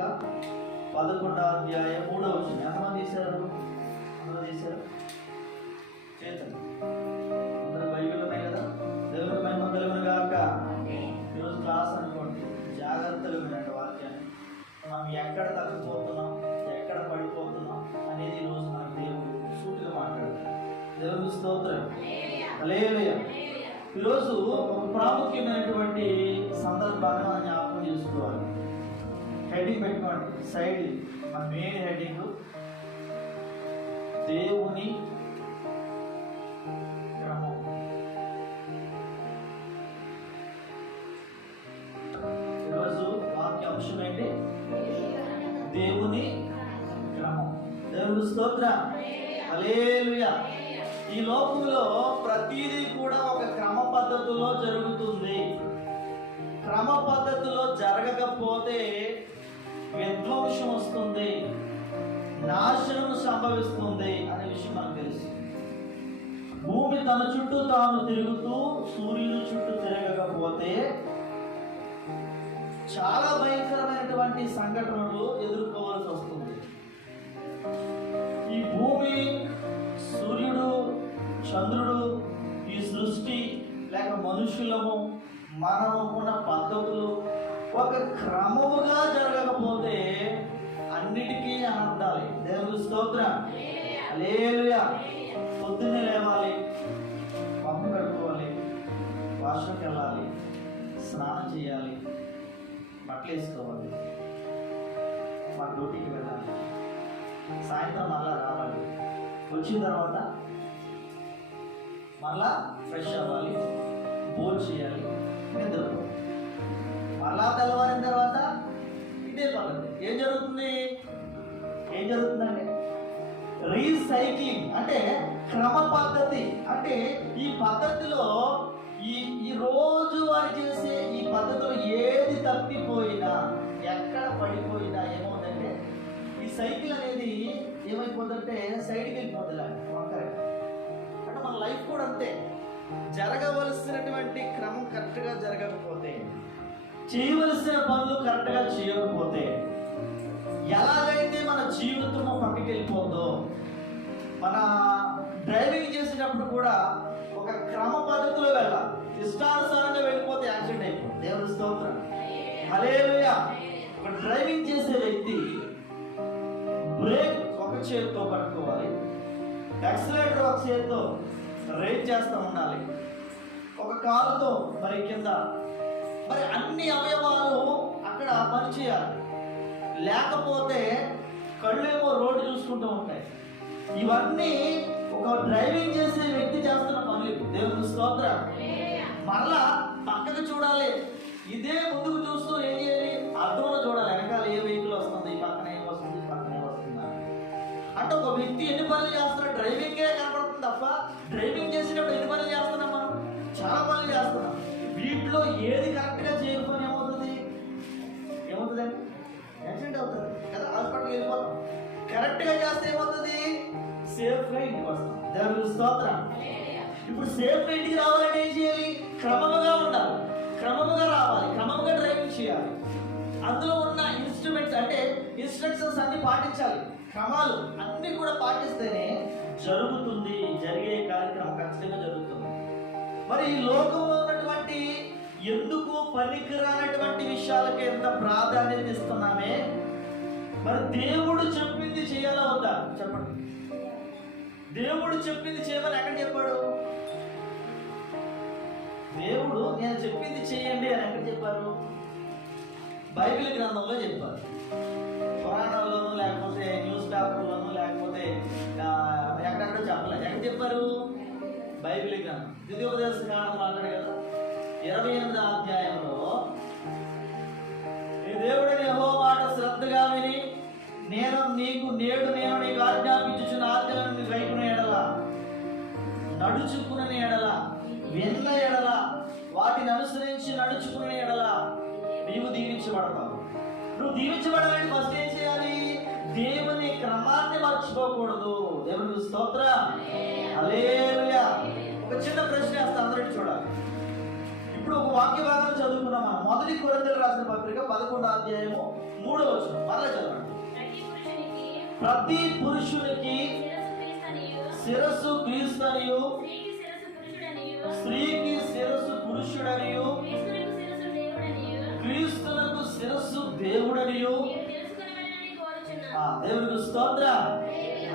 పత్రిక 11వ అధ్యాయం 3వ వచనం. ఎంతమంది చేశారు? అందరూ చేశారు? చేతండి. అందరూ బైబిల్ ఉన్నాయి కదా. దేవుని మహిమ కలుగును గాక. ఈరోజు క్లాస్ అనుకోండి, జాగ్రత్తగా వినండి వాక్యాన్ని. మనం ఎక్కడ తగ్గిపోతున్నాం, ఎక్కడ పడిపోతున్నాం అనేది ఈరోజు మనకు దేవుడు సూటిగా మాట్లాడతాడు. దేవుని స్తోత్రం. హల్లెలూయా. ఈరోజు ఒక ప్రాముఖ్యమైనటువంటి సందర్భాన్ని మనం జ్ఞాపకం చేసుకోవాలి. హెడ్డింగ్ పెట్టుకోండి, సైడ్ మన మెయిన్ హెడ్డింగ్ దేవుని క్రమం. ఈరోజు వాక్య అంశం ఏంటి? దేవుని క్రమం. దేవుని స్తోత్రం. హల్లెలూయా. ఈ లోకంలో ప్రతిదీ కూడా ఒక క్రమ పద్ధతిలో జరుగుతుంది. క్రమ పద్ధతిలో జరగకపోతే విధ్వంసం వస్తుంది, నాశనం సంభవిస్తుంది అనే విషయం మనకు తెలుసు. భూమి తన చుట్టూ తాను తిరుగుతూ సూర్యుని చుట్టూ తిరగకపోతే చాలా భయంకరమైనటువంటి సంఘటనలు ఎదుర్కోవాల్సి వస్తుంది. ఈ భూమి, సూర్యుడు, చంద్రుడు, ఈ సృష్టి లేక మనుషులము, మనముకున్న పద్ధతులు ఒక క్రమముగా జరగకపోతే అన్నిటికీ అనర్థాలి. దేవుని స్తోత్రం. హల్లెలూయా. పొద్దున్నే లేవాలి, పంపు కట్టుకోవాలి, వాష్రూమ్కి వెళ్ళాలి, స్నానం చేయాలి, బట్టలు వేసుకోవాలి, మా డ్యూటీకి వెళ్ళాలి, సాయంత్రం మళ్ళా రావాలి, వచ్చిన తర్వాత మళ్ళా ఫ్రెష్ అవ్వాలి, భోజనం చేయాలి, నిద్రపోవాలి. మళ్ళా తెల్లవారిన తర్వాత ఇదే పద్ధతి. ఏం జరుగుతుందంటే రీసైక్లింగ్, అంటే క్రమ పద్ధతి. అంటే ఈ పద్ధతిలో ఈ రోజు వారు చేసే ఈ పద్ధతిలో ఏది తప్పిపోయినా, ఎక్కడ పడిపోయినా ఏమవుతుందంటే ఈ సైకిల్ అనేది ఏమైపోతుందంటే సైడ్కి వెళ్ళిపోతుంది. అంటే మన లైఫ్ కూడా అంతే. జరగవలసినటువంటి క్రమం కరెక్ట్గా జరగకపోతే, చేయవలసిన పనులు కరెక్ట్గా చేయకపోతే, ఎలాగైతే మన జీవితము పక్కకి వెళ్ళిపోతుందో, మన డ్రైవింగ్ చేసేటప్పుడు కూడా ఒక క్రమ పద్ధతిలో వెళ్ళాలి. ఇష్టానుసారంగా వెళ్ళిపోతే యాక్సిడెంట్ అయిపోతుంది. దేవుని స్తోత్రం. హల్లెలూయా. ఒక డ్రైవింగ్ చేసే వ్యక్తి బ్రేక్ ఒక చేతితో పట్టుకోవాలి, యాక్సిలరేటర్ ఒక చేతితో రైడ్ చేస్తూ ఉండాలి, ఒక కాలుతో మరి కింద, మరి అన్ని అవయవాలు అక్కడ పనిచేయాలి. లేకపోతే కళ్ళేమో రోడ్డు చూసుకుంటూ ఉంటాయి. ఇవన్నీ ఒక డ్రైవింగ్ చేసే వ్యక్తి చేస్తున్న పనులు. దేవుని స్తోత్రం. మరలా పక్కకు చూడాలి, ఇదే ముందుకు చూస్తూ ఏం చేయాలి? అర్థంలో చూడాలి, వెనకాల ఏ వెహికల్ వస్తుంది, పక్కన ఏం వస్తుంది, పక్కన ఏం వస్తుంది. అంటే ఒక వ్యక్తి ఎన్ని పనులు చేస్తున్నాడు? డ్రైవింగే కనపడుతుంది తప్ప డ్రైవింగ్ చేసేటప్పుడు ఎన్ని పనులు చేస్తున్నాం? మనం చాలా పనులు చేస్తున్నాం. వీటిలో ఏది కరెక్ట్గా చేయకపోతే ఏమవుతుంది? యాక్సిడెంట్ అవుతుంది కదా, హాస్పిటల్కి వెళ్ళిపోతాం. కరెక్ట్గా చేస్తే ఏమవుతుంది? సేఫ్గా ఇంటికి వస్తాం. దేవుని స్తోత్రం. ఇప్పుడు సేఫ్గా ఇంటికి రావాలంటే ఏం చేయాలి? క్రమముగా ఉండాలి, క్రమముగా రావాలి, క్రమంగా డ్రైవింగ్ చేయాలి. అందులో ఉన్న ఇన్స్ట్రుమెంట్స్ అంటే ఇన్స్ట్రక్షన్స్ అన్ని పాటించాలి. క్రమాలు అన్ని కూడా పాటిస్తేనే జరుగుతుంది. జరిగే కార్యక్రమం ఖచ్చితంగా జరుగుతుంది. మరి ఈ లోకంలో ఉన్నటువంటి ఎందుకు పనికిరానటువంటి విషయాలకి ఎంత ప్రాధాన్యత ఇస్తున్నామే? మరి దేవుడు చెప్పింది చేయాలా వద్దా? చెప్పండి. దేవుడు చెప్పింది చేయమని ఎక్కడ చెప్పాడు? దేవుడు నేను చెప్పింది చేయండి అని ఎక్కడ చెప్పారు? బైబిల్ గ్రంథంలో చెప్పారు. పురాణాల్లోనూ లేకపోతే న్యూస్ పేపర్లోనూ లేకపోతే ఎక్కడెక్కడో చెప్పలేదు. ఎక్కడ చెప్పారు? బైబిల్ గ్రంథం. ద్వితీయోపదేశ కాండం మాట్లాడు కదా, 28వ అధ్యాయంలో నీ దేవుడైన యెహోవా మాట శ్రద్ధగా విని నేను నీకు ఆజ్ఞాపించుచున్న ఆజ్ఞలను గైకొనే ఎడల, నడుచుకునే ఎడల, విన్న ఎడల, వాటిని అనుసరించి నడుచుకునే ఎడల నీవు దీవించబడతావు. నువ్వు దీవించబడాలంటే ఫస్ట్ ఏం చేయాలి? దేవుని క్రమాన్ని మర్చిపోకూడదు. దేవుని స్తోత్రం. హల్లెలూయా. ఒక చిన్న ప్రశ్న వేస్తా, అందరికీ చూడాలి. ఇప్పుడు ఒక వాక్య భాగం చదువుకున్నాం మనం. మొదటి కొరింథీయులకు రాసిన పత్రిక 11వ అధ్యాయము 3వ వచనం మరలా చదవండి. ప్రతి పురుషునికి శిరస్సు క్రీస్తనియు, స్త్రీకి శిరస్సు పురుషుడనియు, క్రీస్తునకు శిరస్సు దేవుడనియు. దేవునికి స్తోత్రం,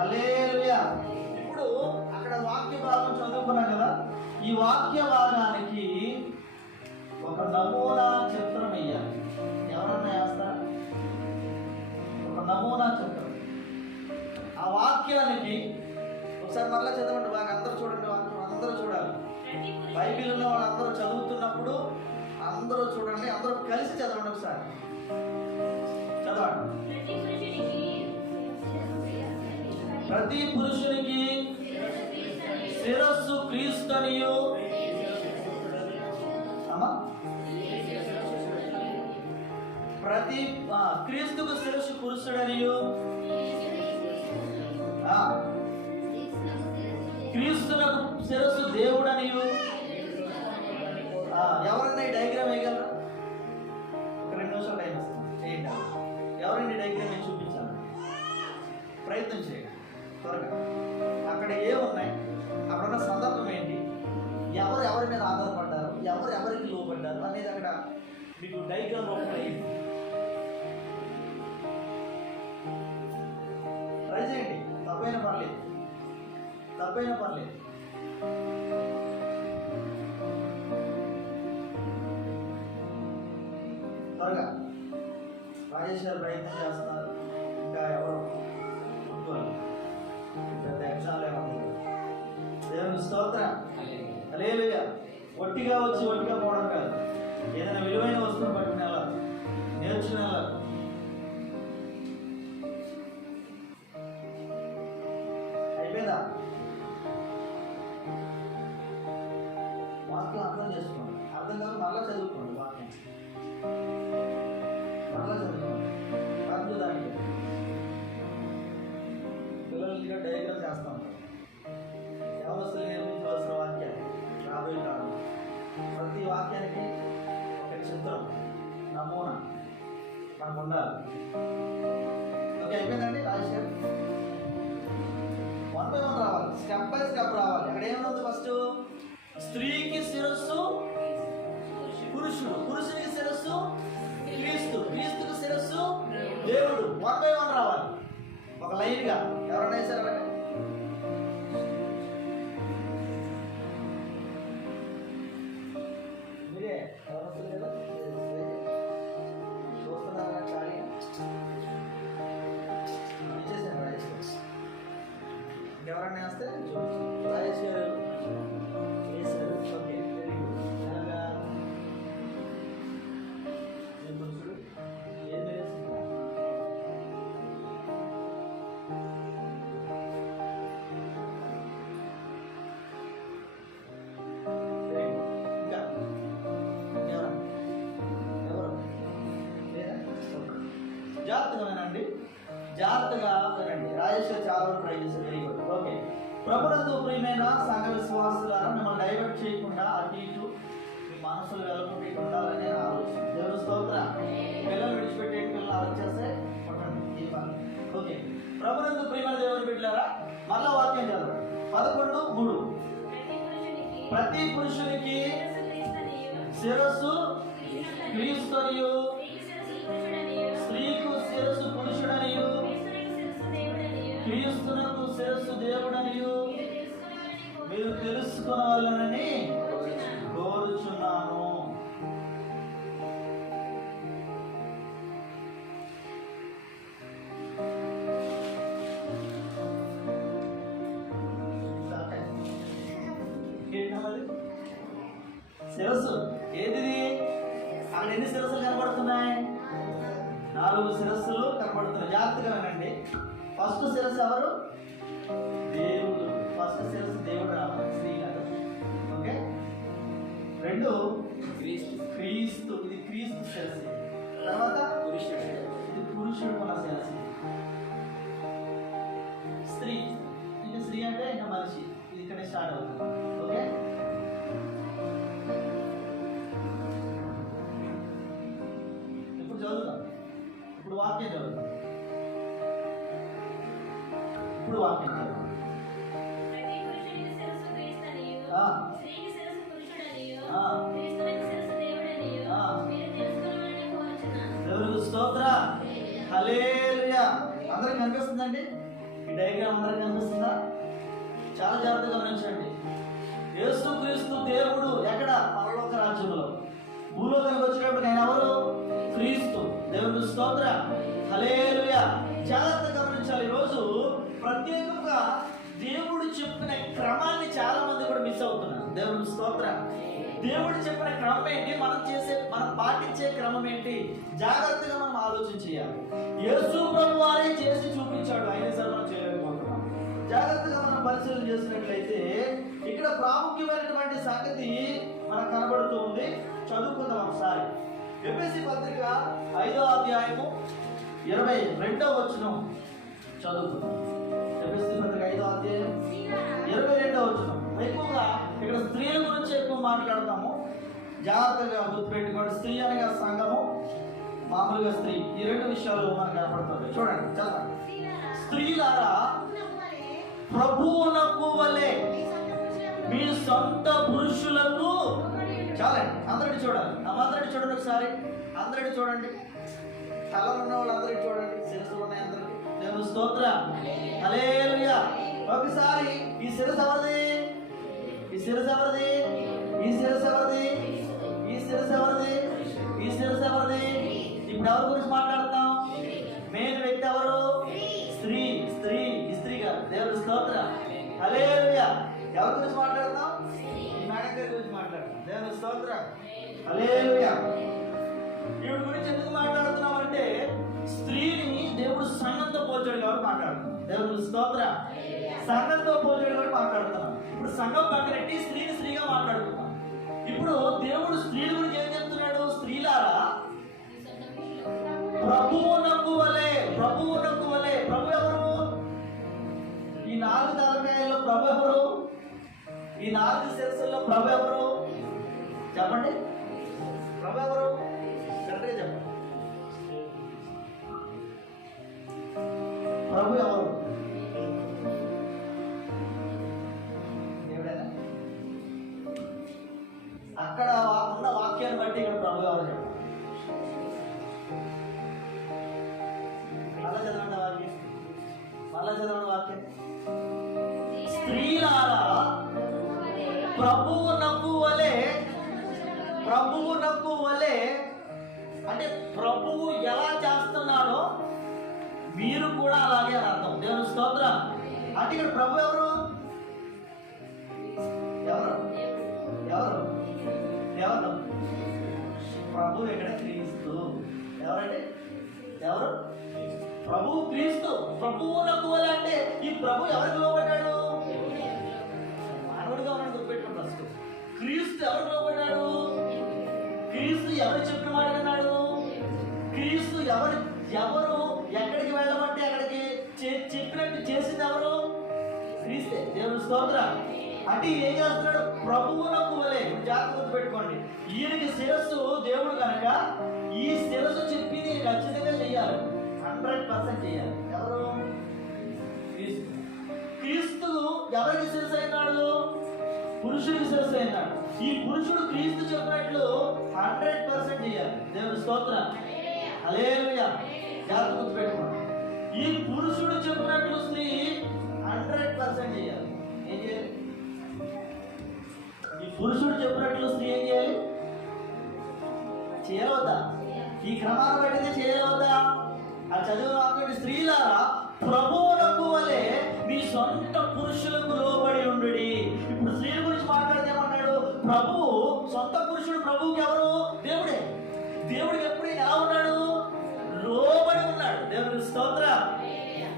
హల్లెలూయా. ఇప్పుడు అక్కడ వాక్య భాగం చదువుకున్నాం కదా. ఈ వాక్య భాగానికి ఒక నమూనా చిత్రం వేయాలి. ఎవరన్నా వేస్తారా? ఒక నమూనా చిత్రం. ఆ వాక్యానికి ఒకసారి మరలా చదవండి. బాగా అందరూ చూడండి, వాక్యం అందరూ చూడాలి. బైబిల్ ఉన్న వాళ్ళు అందరూ చదువుతున్నప్పుడు అందరూ చూడండి, అందరూ కలిసి చదవండి. ఒకసారి చదవండి. ప్రతి పురుషునికి శిరస్సు క్రీస్తనియు, ప్రతి క్రీస్తుకు శిరస్సు పురుషుడనియు, క్రీస్తునకు శిరస్సు దేవుడనియు. ఎవరన్నా ఈ డయాగ్రామ్ వేయగలరా? ఒక 2 నిమిషాలు టైం ఇస్తాను, చేయండి. ఎవరైనా ఈ డయాగ్రామ్ వేసి చూపించాలి, ప్రయత్నం చేయండి త్వరగా. అక్కడ ఏమున్నాయి, అక్కడున్న సందర్భం ఏంటి, ఎవరు ఎవరి మీద ఆధారపడ్డారు, ఎవరు ఎవరికి లోపడ్డారు అనేది అక్కడ మీకు డయాగ్రామ్ రూపంలో అయ్యింది. ట్రై చేయండి, తప్పైనా పర్లేదు. త్వరగా రాజేష్ గారు ప్రయత్నం చేస్తున్నారు. ఇంకా ఎవరు పెద్ద ఎగ్జామ్లే ఉంది. దేవుని స్తోత్రం, హల్లెలూయా. ఒట్టిగా వచ్చి ఒట్టిగా పోవడం కాదు, ఏదైనా విలువైన వస్తువును పట్టుకుని వెళ్ళాలి, నేర్చుకుని వెళ్ళాలి. అయిపోయిందా? వాక్యం అర్థం చేసుకోండి. అర్థం కాదు మరలా చదువుకోండి. వాక్యం మరలా చదువుకోండి. అర్థం దానికి పిల్లలు ఇంటిగా డయాగ్రామ్ చేస్తూ ఉంటారు. వ్యవస్థలు నేర్పించవలసిన వాక్యాలు రాబోయే కాలం. ప్రతి వాక్యానికి ఒక చిత్రం, నమూనా మనకు ఉండాలి. ఓకే, అయిపోయిందండి. రాజేష్ 1 by 1 రావాలి, స్టెప్ బై స్టెప్ రావాలి. అక్కడ ఏమవుతుంది? ఫస్ట్ స్త్రీకి శిరస్సు పురుషుడు, పురుషునికి శిరస్సు క్రీస్తు, క్రీస్తుకి శిరస్సు దేవుడు. 1 by 1 రావాలి, ఒక లైన్ గా. ఎవరైనా వేసారా? మీరే ఎవరు చూస్తున్నారా? ఖాళీ ఇచ్చేసాను రాజేష్. ఇంకెవరన్నా వేస్తే రాజేష్ గారు వేసారు. Okay, very good. అలాగా పురుషుడు ఏం వేస్తున్నా? ఇంకా ఎవరు లేదా? జాగ్రత్తగా వినండి, జాగ్రత్తగా వినండి. రాజేష్ గారు చాలా వరకు ట్రై చేశారు. Very good. ఓకే, ప్రభునందు ప్రియమైన సంఘ విశ్వాసులారా, మిమ్మల్ని డైవర్ట్ చేయకుండా అటు ఇటు మీ మనసులు వెళ్ళకుండా ఇటు ఉండాలనే ఆలోచన. దేవుని స్తోత్రం. పిల్లలు విడిచిపెట్టే పిల్లలు ఆలోచిస్తే కొట్టండి దీపాలు. ఓకే, ప్రభునందు ప్రియమైన దేవుని బిడ్డలారా, మళ్ళా వాక్యం చదవండి. 11:3. ప్రతి పురుషునికి శిరస్సు క్రీస్తునియు, స్త్రీకు శిరస్సు పురుషుడనియు, క్రీస్తునకు శిరస్సు దేవుడనియు మీరు తెలుసుకోవాలని కోరుచున్నాను. శిరస్సు ఏది? అక్కడ ఎన్ని శిరస్సులు కనబడుతున్నాయి? 4 శిరస్సులు కనబడుతున్నాయి. జాగ్రత్తగా వినండి. ఫస్ట్ శిరస్సు ఎవరు? దేవుడు. ఫస్ట్ శిరస్సు దేవుడు రావాలి, స్త్రీ కాదు. ఓకే, 2 క్రీస్తు. ఇది క్రీస్తు శిరస్సు. తర్వాత ఇది పురుషుడు మన శిరస్సు. స్త్రీ, ఇంకా స్త్రీ అంటే ఇంకా మనిషి. ఇది ఇక్కడ స్టార్ట్ అవుతుంది. ఓకే, చదువుతాం. ఇప్పుడు వాక్యం చదువుతాం. ఇప్పుడు వాక్యం చదువుతాం. దేవునికి స్తోత్రం. హల్లెలూయా. అందరికి కనిపిస్తుందండి? ఈ డయాగ్రామ్ అందరికి కనిపిస్తుందా? చాలా జాగ్రత్తగా గమనించండి. యేసుక్రీస్తు దేవుడు ఎక్కడ? పరలోక రాజ్యంలో. భూలోకానికి వచ్చేటప్పుడు నేను ఎవరు? క్రీస్తు. దేవునికి స్తోత్రం. హల్లెలూయా. జాగ్రత్తగా గమనించాలి. ఈరోజు ప్రత్యేకంగా దేవుడు చెప్పిన క్రమాన్ని చాలా మంది కూడా మిస్ అవుతున్నారు. దేవునికి స్తోత్రం. దేవుడు చెప్పిన క్రమం ఏంటి, మనం పాటించే క్రమం ఏంటి, జాగ్రత్తగా మనం ఆలోచన చేయాలి. యేసు ప్రభు వారే చేసి చూపించాడు, అయినా సరే మనం చేయలేకపోతున్నాం. జాగ్రత్తగా మనం పరిశీలన చేసినట్లయితే ఇక్కడ ప్రాముఖ్యమైనటువంటి సంగతి మనకు కనబడుతూ ఉంది. చదువుకుందాం ఒకసారి. ఎఫెసీ పత్రిక 5వ అధ్యాయము 22వ వచనం చదువుకుందాం. ఎఫెసీ పత్రిక 5వ అధ్యాయం 22వ వచనం. ఎక్కువగా ఇక్కడ స్త్రీల గురించి ఎక్కువ మాట్లాడతాము. జాగ్రత్తగా గుర్తుపెట్టుకోండి. స్త్రీ అనగా సంఘము, మామూలుగా స్త్రీ, ఈ రెండు విషయాలు మనకు కనపడుతుంది. చూడండి, చదవండి. స్త్రీలారా ప్రభువునకు వలె మీ సొంత పురుషులకు. చాలండి, అందరిని చూడాలి. అందరిని చూడండి ఒకసారి. అందరిని చూడండి. తలలు ఉన్న వాళ్ళు అందరికీ చూడండి. శిరస్సులు ఉన్నాయి అందరికి. దేవుని స్తోత్రం. హల్లెలూయా. ఒకసారి ఈ శిరస్సు ఎవరిది? ఈ శిరస్సు ఎవరిది? ఈ శిరస్సు ఎవరిది? ఈ శిరస్సు ఎవరిది? ఈ శిరస్సు ఎవరిది? ఇప్పుడు ఎవరి గురించి మాట్లాడతాం? మెయిన్ వ్యక్తి ఎవరు? స్త్రీ. స్త్రీ, స్త్రీ గారు. దేవుని స్తోత్రం. హల్లెలూయా. ఎవరి గురించి మాట్లాడతాం? మేడం గారి గురించి మాట్లాడతాం. దేవుని స్తోత్రం. హల్లెలూయా. ఈవిడ గురించి ఎందుకు మాట్లాడుతున్నాం అంటే స్త్రీని దేవుడు సంఘంతో పోల్చాడు కాబట్టి మాట్లాడుతున్నాం. దేవుని స్తోత్రం. సంఘంతో పోల్చాడు కాబట్టి మాట్లాడుతున్నాం. ఇప్పుడు సంఘం పక్కనెట్టి స్త్రీని స్త్రీగా మాట్లాడుతున్నాం. ఇప్పుడు దేవుడు స్త్రీల గురించి ఏం చెప్తున్నాడు? స్త్రీలారా ప్రభువునకు వలె. ప్రభువునకు వలె. ప్రభు ఎవరు? ఈ 4 తలకాయల్లో ప్రభు ఎవరు? ఈ 4 శిరస్సుల్లో ప్రభు ఎవరు? చెప్పండి. ప్రభు ఎవరు? కరెక్ట్గా చెప్పండి. ప్రభు ఎవరు? దేవుడేనా? అక్కడ ఉన్న వాక్యాన్ని బట్టి ఇక్కడ ప్రభు ఎవరు చెప్పండి. మళ్ళా చదవండి వాక్యం. మళ్ళా చదవండి వాక్యం. స్త్రీలారా ప్రభువునకు వలె. ప్రభువునకు వలె అంటే ప్రభువు ఎలా చేస్తున్నాడో మీరు కూడా అలాగే అని అర్థం. దేవుని స్తోత్రం. అంటే ఇక్కడ ప్రభు ఎవరు? ఎవరు? ఎవరు? ఎవరు? ప్రభు ఇక్కడ క్రీస్తు. ఎవరంటే ఎవరు? ప్రభు క్రీస్తు. ప్రభువునకు వలె అంటే ఈ ప్రభు ఎవరికి లోబడ్డాడు? మానవుడిగా మనం గుర్తుపెట్టుకుని ఫస్ట్. క్రీస్తు ఎవరికి లోబడ్డాడు? క్రీస్తు ఎవరు చెప్పిన మాట అన్నాడు? క్రీస్తు ఎవరు ఎక్కడికి వెళ్ళమంటే అక్కడికి చెప్పినట్టు చేసింది ఎవరు? క్రీస్తే. దేవుని స్తోత్రం. అంటే ఏం చేస్తున్నాడు? ప్రభువునకు వలె. జాగ్రత్త గుర్తుపెట్టుకోండి. ఈయనకి శిరస్సు దేవుడు కనుక ఈ శిరస్సు చెప్పింది ఖచ్చితంగా చెయ్యాలి. 100% చేయాలి. ఎవరు? క్రీస్తు. క్రీస్తు ఎవరికి శిరస్సు అయినాడు? పురుషుడికి శిరస్సు అయినాడు. ఈ పురుషుడు క్రీస్తు చెప్పినట్లు 100% చేయాలి. దేవుని స్తోత్రం. హల్లెలూయా. జాగ్రత్త గుర్తుపెట్టుకోండి. ఈ పురుషుడు చెప్పినట్లు స్త్రీ 100% చేయాలి. ఏం చేయాలి? ఈ పురుషుడు చెప్పినట్లు స్త్రీ ఏం చేయాలి? చేయవద్దా? ఈ క్రమాన్ని బట్టితే చేయవద్దా? ఆ చదువు. స్త్రీలారా ప్రభువునకు వలె మీ సొంత పురుషులకు లోబడి ఉండు. ఇప్పుడు స్త్రీల గురించి మాట్లాడితే ఏమన్నాడు? ప్రభువు సొంత పురుషుడు. ప్రభువుకి ఎవరు? దేవుడే. దేవుడికి ఎప్పుడు ఎలా ఉన్నాడు? లోబడి ఉన్నాడు. దేవుని స్తోత్రం.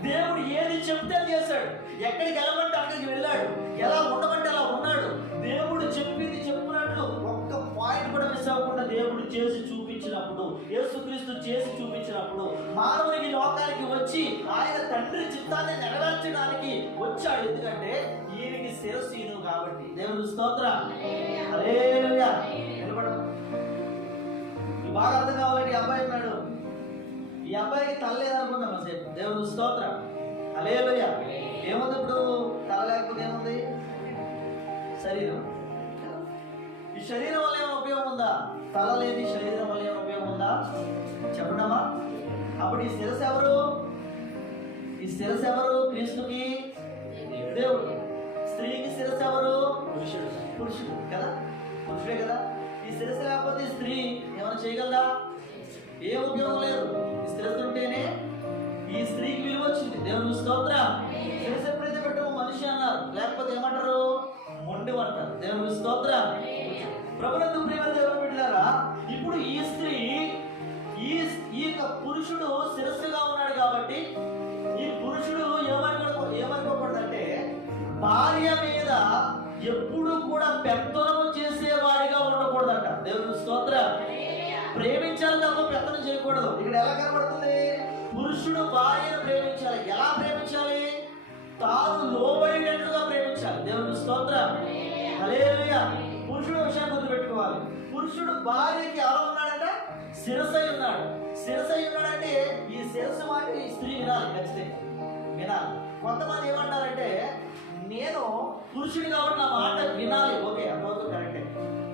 దేవుడు ఏది చెప్తే చేశాడు. ఎక్కడికి వెళ్ళమంటే అక్కడికి వెళ్ళాడు. ఎలా ఉండమంటే అలా ఉన్నాడు. దేవుడు చెప్పింది చెప్పినట్లు ఒక్క పాయింట్ కూడా మిస్ అవ్వకుండా దేవుడు చేసి చూపించినప్పుడు, యేసుక్రీస్తు చేసి చూపించినప్పుడు, మానవునికి లోకానికి వచ్చి ఆయన తండ్రి చిత్తాన్ని నెరవేర్చడానికి వచ్చాడు. ఎందుకంటే ఈయనకి శిరస్సు ఈయన కాబట్టి. దేవుని స్తోత్రం. హల్లెలూయా. నిలబడు. బాగా అర్థం కావాలండి. అబ్బాయి ఉన్నాడు, ఈ అబ్బాయికి తల లేదనుకున్నాం సేపు. దేవుని స్తోత్రం, హల్లెలూయా. ఏముంది ఇప్పుడు? తల లేకపోతే ఏముంది? శరీరం. ఈ శరీరం వల్ల ఏమైనా ఉపయోగం ఉందా? తల లేని శరీరం వల్ల ఏమైనా ఉపయోగం ఉందా? చెప్పడమా? అప్పుడు ఈ శిరస్సు ఎవరు? ఈ శిరస్సు ఎవరు? క్రీస్తుకి దేవుడు. స్త్రీకి శిరస్సు ఎవరు? పురుషుడు కదా, పురుషుడే కదా. ఈ శిరస్సు లేకపోతే స్త్రీ ఏమైనా చేయగలదా? ఏ ఉపయోగం లేదు. ఈ శిరస్సు ఉంటేనే ఈ స్త్రీకి విలువ వచ్చింది. దేవుని స్తోత్రం. శిరస్సు ఎప్పుడైతే పెట్టామో మనిషి అన్నారు, లేకపోతే ఏమంటారు? మొండి అంటారు. దేవుని స్తోత్రం. ప్రభునందు ప్రియమైన దేవుని బిడ్డలారా, ఇప్పుడు ఈ స్త్రీ ఈ పురుషుడు శిరస్సుగా ఉన్నాడు కాబట్టి ఈ పురుషుడు ఏమనుకోకూడదంటే భార్య మీద ఎప్పుడు కూడా పెత్తనం చేసేవాడిగా ఉండకూడదంట. దేవుని స్తోత్రం. ప్రేమించాలి తప్ప పెత్తనం చేయకూడదు. ఇక్కడ ఎలా కనబడుతుంది? పురుషుడు భార్యను ప్రేమించాలి. ఎలా ప్రేమించాలి? తాను లోబడినట్లుగా ప్రేమించాలి. దేవుని స్తోత్రం, హల్లెలూయా. పురుషుడు విషయాన్ని గుర్తుపెట్టుకోవాలి. పురుషుడు భార్యకి ఎలా ఉన్నాడంట? శిరస్సై ఉన్నాడు. శిరస్సై ఉన్నాడంటే ఈ శిరస్సు మాట ఈ స్త్రీ వినాలి, ఖచ్చితంగా వినాలి. కొంతమంది ఏమంటారంటే నేను పురుషుడి కాబట్టి నా మాట వినాలి. ఓకే, అంతవరకు కరెక్టే,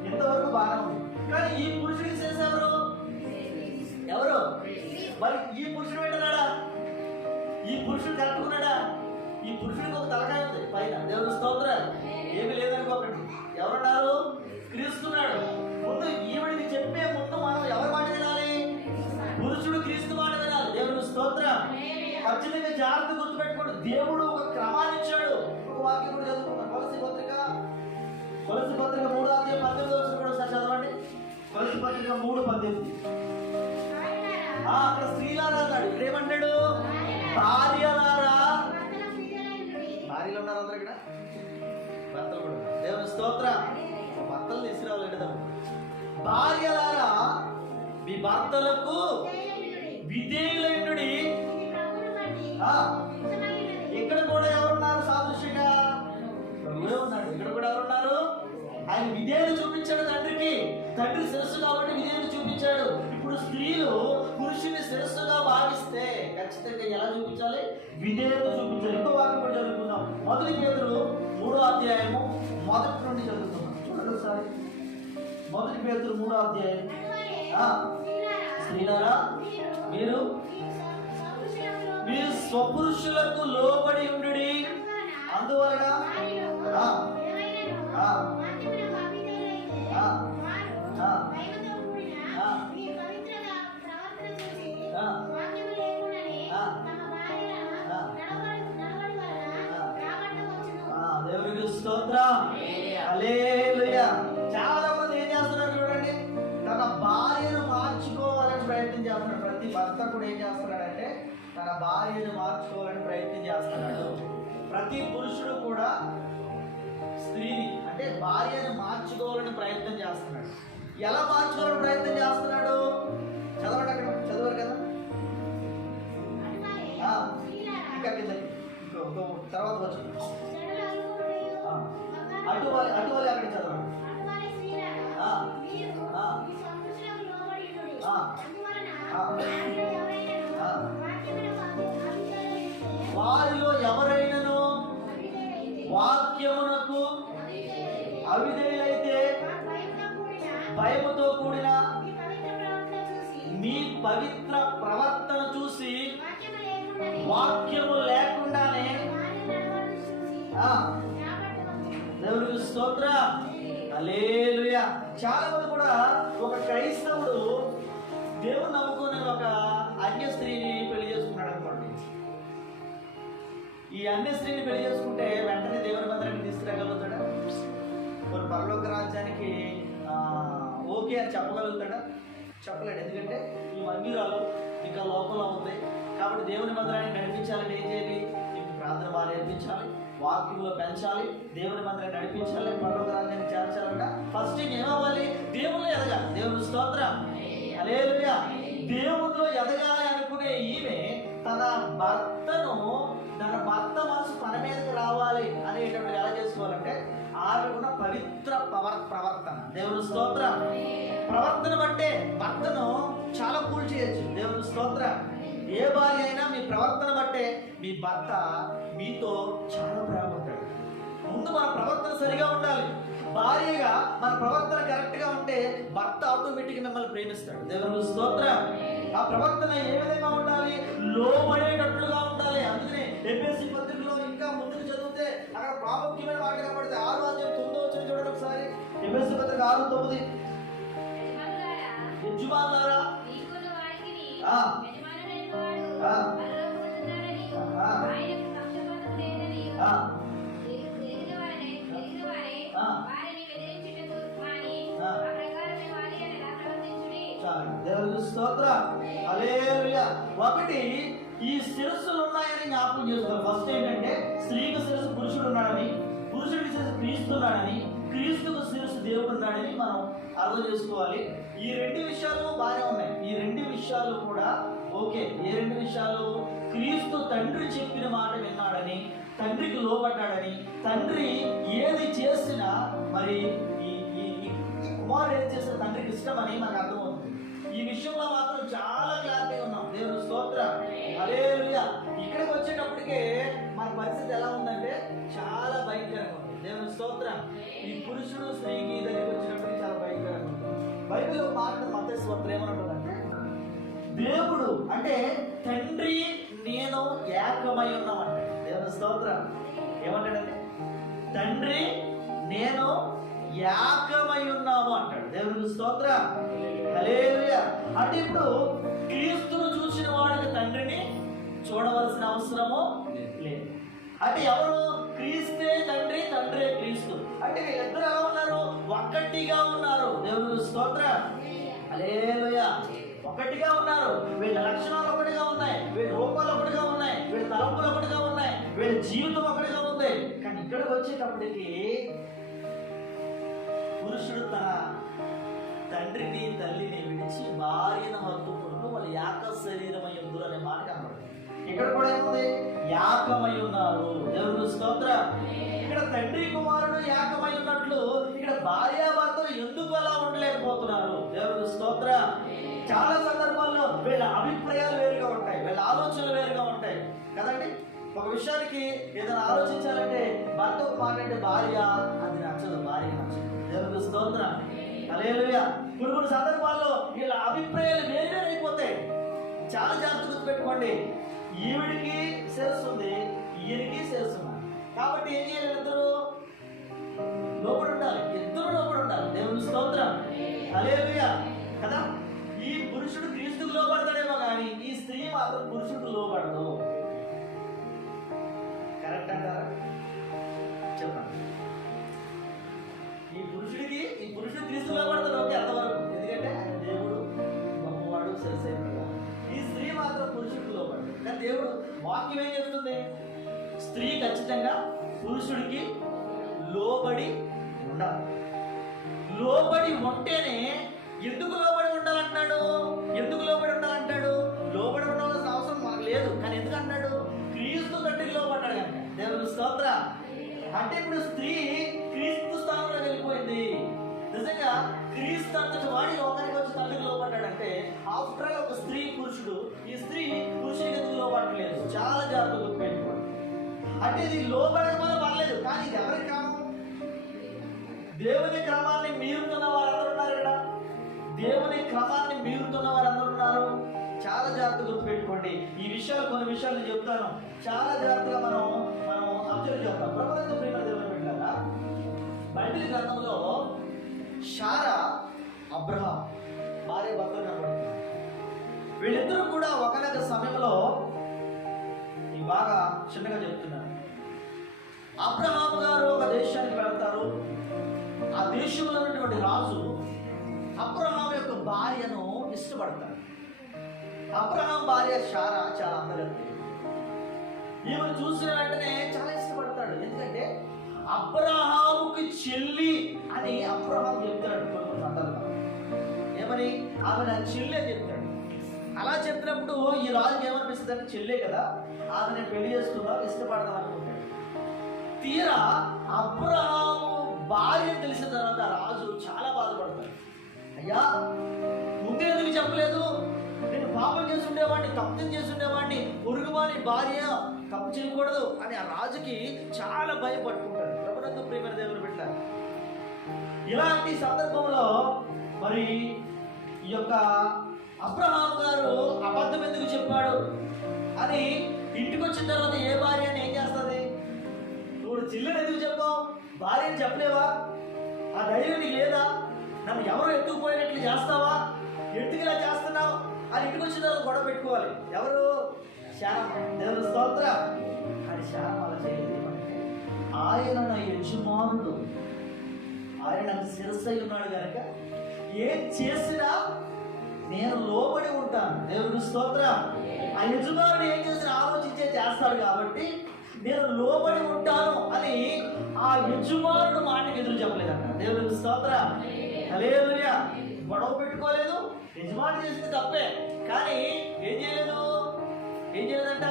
ఇంతవరకు బాగా ఉంది. కానీ ఈ పురుషుడికి శిరస్సు ఎవరు? మరి ఈ పురుషుడు వింటున్నాడా? ఈ పురుషుడు కరెక్టుకున్నాడా? ఈ పురుషుడికి ఒక తలకాయ ఉంది పైన. దేవుని స్తోత్రం. ఏమి లేదనుకోకండి. ఎవరున్నారు? క్రీస్తున్నాడు. ముందు ఈవిడికి చెప్పే ముందు మనం ఎవరి మాట వినాలి? పురుషుడు క్రీస్తు మాట వినాలి. దేవుని స్తోత్రం. ఖచ్చితంగా జాగ్రత్త గుర్తుపెట్టుకోండి. దేవుడు ఒక క్రమాన్ని ఇచ్చాడు. ఒక వాక్యం కూడా చదువుకున్నాం. కొలసి పత్రిక 3:18 కూడా ఒకసారి చదవండి. కొలసి పత్రిక 3:18. అక్కడ స్త్రీలారా అన్నాడు. ఇక్కడ ఏమంటాడు? భార్యలారా. భార్యలు ఉన్నారు అందరు ఇక్కడ, భర్తలు కూడా. దేవుని స్తోత్రం. భర్తలు తీసుకురావాలంటే భార్యలారా మీ భర్తలకు విధేయులైనడి. ఇక్కడ కూడా ఎవరున్నారు? సాదృశ్యంగా ప్రభువే ఉన్నాడు. ఇక్కడ కూడా ఎవరున్నారు? ఆయన విధేయత చూపించాడు తండ్రికి. తండ్రి శిరస్సు కాబట్టి విధేయత చూపించాడు. ఇప్పుడు స్త్రీలు పురుషుని శిరస్సుగా భావిస్తే ఖచ్చితంగా ఎలా చూపించాలి? విధేయత చూపించాలి. ఇంకో వాక్యం కూడా చదువుకుందాం. 1 పేతురు 3:1 నుండి చదువుకుందాం. చూడండి ఒకసారి. 1 పేతురు 3:1. స్త్రీలారా మీరు స్వపురుషులకు లోబడి ఉండుడి. అందువలన దేవునికి స్తోత్రం, హల్లెలూయా. చాలా మంది ఏం చేస్తున్నారు చూడండి, తన భార్యను మార్చుకోవాలని ప్రయత్నం చేస్తున్నాడు. ప్రతి భర్త కూడా ఏం చేస్తున్నాడంటే తన భార్యను మార్చుకోవాలని ప్రయత్నం చేస్తున్నాడు. ప్రతి పురుషుడు కూడా స్త్రీని అంటే భార్యను మార్చుకోవాలని ప్రయత్నం చేస్తున్నాడు. ఎలా మార్చుకోవాలని ప్రయత్నం చేస్తున్నాడు? చదవండి, అక్కడ చదవరు కదా. ఇంకా తర్వాత వచ్చు అటువాలి అక్కడ చదవండి. వారిలో ఎవరైనాను వాక్యమునకు అవిధేయులైతే భయముతో కూడిన మీ పవిత్ర ప్రవర్తన చూసి వాక్యము లేకుండానే దేవునికి స్తోత్రం, హల్లెలూయా. చాలా మంది కూడా ఒక క్రైస్తవుడు దేవుడు నమ్ముకునే ఒక అన్య స్త్రీని పెళ్లి చేసుకున్నాడు అనుకోండి. ఈ అన్య స్త్రీని పెళ్లి చేసుకుంటే వెంటనే దేవుని మందిరానికి తీసుకురాగలుగుతాడా? కొన్ని పరలోక రాజ్యానికి ఓకే అని చెప్పగలుగుతాడా? చెప్పలేడు. ఎందుకంటే ఈ మందిరాలు ఇంకా లోపల ఉంది కాబట్టి దేవుని మందిరాన్ని నడిపించాలని ఏం చేయాలి? ఇప్పుడు ప్రార్థన బాగా నేర్పించాలి, వాక్యంలో పెంచాలి, దేవుని మందిరాన్ని నడిపించాలి, పరలోక రాజ్యాన్ని చేర్చాలంట. ఫస్ట్ ఏమవ్వాలి? దేవుళ్ళు ఎదగాలి. దేవుని స్తోత్రం, హల్లెలూయా. దేవుళ్ళు ఎదగాలి అనుకునే ఈమె తన భర్త మనసు తన మీదకి రావాలి అనేటప్పుడు ఎలా చేసుకోవాలంటే ఆమె కూడా పవిత్ర ప్రవర్తన. దేవుని స్తోత్రం. ప్రవర్తన బట్టే భర్తను చాలా కూల్ చేయొచ్చు. దేవుని స్తోత్రం. ఏ భార్య అయినా మీ ప్రవర్తన బట్టే మీ భర్త మీతో చాలా ప్రేమ ఉంటాడు. ముందు మన ప్రవర్తన సరిగా ఉండాలి. భార్యగా మన ప్రవర్తన కరెక్ట్ గా ఉంటే భర్త ఆటోమేటిక్ మిమ్మల్ని ప్రేమిస్తాడు. దేవునికి స్తోత్రం. ఆ ప్రవర్తన ఏ విధంగా ఉండాలి? లోబడేటట్లుగా ఉండాలి. అందుకనే ఎఫెసీ పత్రికలో ఇంకా ముందుకు చదివితే అక్కడ ప్రాముఖ్యమైన మాట కనబడితే 6:9 చూడండి ఒకసారి. ఎఫెసీ పత్రిక 6:9. యజమానులారా దేవుని స్తోత్రం. హల్లెలూయా. ఒకటి, ఈ శిరస్సులు ఉన్నాయని జ్ఞాపకం చేసుకోవాలి. ఫస్ట్ ఏంటంటే స్త్రీకి శిరస్సు పురుషుడు ఉన్నాడని, పురుషుడికి శిరస్సు క్రీస్తు ఉన్నాడని, క్రీస్తుకు శిరస్సు దేవుడు ఉన్నాడని మనం అర్థం చేసుకోవాలి. ఈ రెండు విషయాలు బాగానే ఉన్నాయి. ఈ రెండు విషయాలు కూడా ఓకే. ఏ రెండు విషయాలు? క్రీస్తు తండ్రి చెప్పిన మాట విన్నాడని, తండ్రికి లోబడ్డాడని, తండ్రి ఏది చేసినా మరి ఈ కుమారుడు ఏది చేసిన తండ్రికి ఇష్టమని మనకు అర్థమవుతుంది. ఈ విషయంలో మాత్రం చాలా క్లారిటీగా ఉన్నాం. దేవుని స్తోత్రం. హల్లెలూయా. ఇక్కడికి వచ్చేటప్పటికే మన పరిస్థితి ఎలా ఉందంటే చాలా భయంకరంగా ఉంది. దేవుని స్తోత్రం. ఈ పురుషుడు స్త్రీకి దగ్గరికి వచ్చినప్పటికీ చాలా భయంకరంగా ఉంది. బైబిల్లో మాట మత్తయి సువార్తలో ఏమనుంటుందంటే, దేవుడు అంటే తండ్రి నేను ఏకమై ఉన్నామంటే. దేవుని స్తోత్రం. ఏమంటాడంటే తండ్రి నేను ఏకమై ఉన్నాము అంటాడు. దేవునికి స్తోత్రం. హల్లెలూయా. అంటే ఇప్పుడు క్రీస్తును చూసిన వాడికి తండ్రిని చూడవలసిన అవసరము లేదు. అంటే ఎవరు? క్రీస్తే తండ్రి, తండ్రే క్రీస్తు. అంటే వీళ్ళిద్దరు ఎలా ఉన్నారు? ఒక్కటిగా ఉన్నారు. దేవునికి స్తోత్రం. హల్లెలూయా. ఒకటిగా ఉన్నారు. వీళ్ళ లక్షణాలు ఒకటిగా ఉన్నాయి, వీళ్ళ రూపాలు ఒకటిగా ఉన్నాయి, వీళ్ళ తలంపులు ఒకటిగా ఉన్నాయి, వీళ్ళ జీవితం ఒకటిగా ఉంది. కానీ ఇక్కడికి వచ్చేటప్పటికి పురుషుడు తన తండ్రిని తల్లిని విడిచి భార్యను హత్తుకుంటూ వాళ్ళు ఏక శరీరమై ఉందరు అనే మాట కనబడుతుంది. ఇక్కడ కూడా ఏముంది? ఏకమై ఉన్నారు. దేవుని స్తోత్రం. ఇక్కడ తండ్రి కుమారుడు ఏకమై ఉన్నట్లు ఇక్కడ భార్యాభర్తలు ఎందుకు అలా ఉండలేకపోతున్నారు? దేవుని స్తోత్రం. చాలా సందర్భాల్లో వీళ్ళ అభిప్రాయాలు వేరుగా ఉంటాయి, వీళ్ళ ఆలోచనలు వేరుగా ఉంటాయి కదండి. ఒక విషయానికి ఏదైనా ఆలోచించాలంటే భర్త ఒక మాట అంటే భార్య అది నచ్చదు, భార్య నచ్చదు. దేవుని స్తోత్రం. హల్లెలూయా. కొన్ని సందర్భాల్లో వీళ్ళ అభిప్రాయాలు వేరువేరైపోతాయి. చాలా జాగ్రత్తగా పెట్టుకోండి. ఈవిడికి శిరస్సు ఉంది, ఈయనకి శిరస్సు ఉంది. కాబట్టి ఏం చేయాలి? ఇద్దరు లోపడి ఉండాలి, ఇద్దరు లోపడి ఉండాలి. దేవుని స్తోత్రం. హల్లెలూయా కదా. ఈ పురుషుడు క్రీస్తుకు లోబడతాడేమో కానీ ఈ స్త్రీ మాత్రం పురుషుడు లోబడదు. కరెక్ట్ అంటారా? చెప్పండి. ఈ పురుషుడు క్రీస్తు లోబడతాడు. ఓకే, అంతవరకు. ఎందుకంటే ఆయన దేవుడు, గొప్పవాడు, సరిసైన. ఈ స్త్రీ మాత్రం పురుషుడికి లోబడదు. కానీ దేవుడు వాక్యం ఏం చెప్తుంది? స్త్రీ ఖచ్చితంగా పురుషుడికి లోబడి ఉండాలి. లోబడి ఉంటేనే. ఎందుకు లోబడి ఉండాలంటాడు? ఎందుకు లోబడి ఉండాలంటాడు? లోబడి ఉండవలసిన అవసరం మనకు లేదు. కానీ ఎందుకు అంటాడు? క్రీస్తు తండ్రికి లోబడ్డాడు కనుక. దేవుని స్తోత్రం. అంటే ఇప్పుడు స్త్రీ క్రీస్తు స్థానంలో వెళ్ళిపోయింది. నిజంగా క్రీస్తు అంతటి వాడి లోకానికి వచ్చి తండ్రికి లోబడ్డాడంటే ఆఫ్టర్ ఆల్ ఒక స్త్రీ పురుషుడు, ఈ స్త్రీ పురుషుడికి ఎందుకు లోబడలేదు? చాలా జాగ్రత్తగా పెట్టుకోండి. అంటే ఇది లోబడడం వల్ల పర్లేదు, కానీ ఇది ఎవరి క్రమం? దేవుని క్రమాన్ని మీరుతున్న వారందరూ ఉన్నారు ఇక్కడ. దేవుని క్రమాన్ని మీరుతున్న వారందరూ ఉన్నారు. చాలా జాగ్రత్తగా గుర్తుపెట్టుకోండి. ఈ విషయాలు, కొన్ని విషయాలు నేను చెప్తాను. చాలా జాగ్రత్తగా మనం అబ్జర్వ్ చేద్దాం. ప్రభుత్వ ప్రేమ దేవుని పెట్టారా? బైబిల్ గ్రంథంలో శారా, అబ్రహాం భార్య భర్తలు కనబడుతుంది. వీళ్ళిద్దరూ కూడా ఒకనొక సమయంలో బాగా చిన్నగా చెప్తున్నారు. అబ్రహాం గారు ఒక దేశానికి వెళ్తారు. ఆ దేశంలో ఉన్నటువంటి రాజు అబ్రహాం యొక్క భార్యను ఇష్టపడతాడు. అబ్రహాం భార్య శారా చాలా అందగత్తి. ఈమెను చూసిన వెంటనే చాలా ఇష్టపడతాడు. ఎందుకంటే అబ్రహాముకి చెల్లి అని అబ్రహాం చెప్తాడు కొన్ని సందర్భాలు. ఏమని? ఆమె నా చెల్లి అని చెప్తాడు. అలా చెప్పినప్పుడు ఈ రాజుకి ఏమనిపిస్తుంది అంటే, చెల్లే కదా, ఆమెను పెళ్లి చేసుకుందాం, ఇష్టపడదాం అనుకుంటాడు. తీరా అబ్రహాము భార్య తెలిసిన తర్వాత రాజు చాలా బాధపడతాడు. అయ్యా, ముందే ఎందుకు చెప్పలేదు? నేను పాపం చేసుకుంటే ఉండేవాడిని, తప్పు చేసి ఉండేవాడిని, పొరుగువాని భార్య తప్పు చేయకూడదు అని ఆ రాజుకి చాలా భయం పట్టుకుంటాడు. ప్రభునందు ప్రియమైన దేవుని బిడ్డ, ఇలాంటి సందర్భంలో మరి ఈ యొక్క అబ్రహాము గారు అబద్ధం ఎందుకు చెప్పాడు అని ఇంటికి వచ్చిన తర్వాత ఏ భార్య అని ఏం చేస్తుంది? నువ్వు చిల్లర ఎందుకు చెప్పావు, భార్య అని చెప్పలేవా? ఆ ధైర్యం నీకు లేదా? నన్ను ఎవరు ఎత్తుకుపోయినట్లు చేస్తావా, ఎందుకు ఇలా చేస్తున్నావు అని ఇంటికి వచ్చిన తర్వాత గొడవ పెట్టుకోవాలి. ఎవరు? శారమ్మ. దేవుని స్తోత్రం. అని శారమ్మ అలా చేయలేదు. ఆయన నా యజమానుడు, ఆయన నాకు శిరస్సై ఉన్నాడు కనుక ఏం చేసినా నేను లోబడి ఉంటాను. దేవుని స్తోత్రం. ఆ యజమానుడు ఏం చేసినా ఆలోచించే చేస్తాడు కాబట్టి నేను లోబడి ఉంటాను అని ఆ యజమానుడు మాటకి ఎదురు చెప్పలేదంట. దేవుని స్తోత్రం. హల్లెలూయా. గొడవ పెట్టుకోలేదు, యజమానుడు చేసింది తప్పే, కానీ ఏం చేయలేదంట,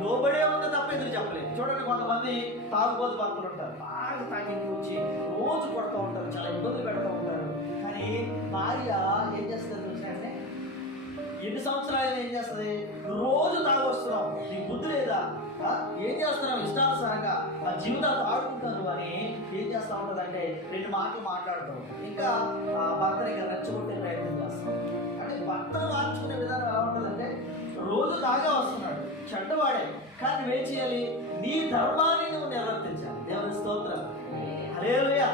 లోబడే ఉంది తప్ప ఎదురు చెప్పలేదు. చూడండి, కొంతమంది తాగుబోతు భక్తులు ఉంటారు, బాగా తాగింపు వచ్చి రోజు కొడుతూ ఉంటారు, చాలా ఇబ్బందులు పెడుతూ ఉంటారు. కానీ భార్య ఏం చేస్తుంది చూసినట్టే, ఎన్ని సంవత్సరాలు ఏం చేస్తుంది? రోజు తాగొస్తున్నావు, నీకు బుద్ధి లేదా? ఏం చేస్తున్నావు? ఇష్టానుసారంగా ఆ జీవితాలు ఆడుకుంటారు అని ఏం చేస్తూ ఉంటుంది అంటే 2 మాటలు మాట్లాడుతూ ఇంకా భర్తని రెచ్చగొట్టే ప్రయత్నం చేస్తాం. అంటే భర్తను మార్చుకునే విధానం ఎలా ఉంటుందంటే, రోజు తాగా వస్తున్నాడు, చెడ్డవాడే, కానీ నువ్వేం చేయాలి? నీ ధర్మాన్ని నువ్వు నిర్వర్తించాలి. దేవుని స్తోత్రం. హల్లెలూయా.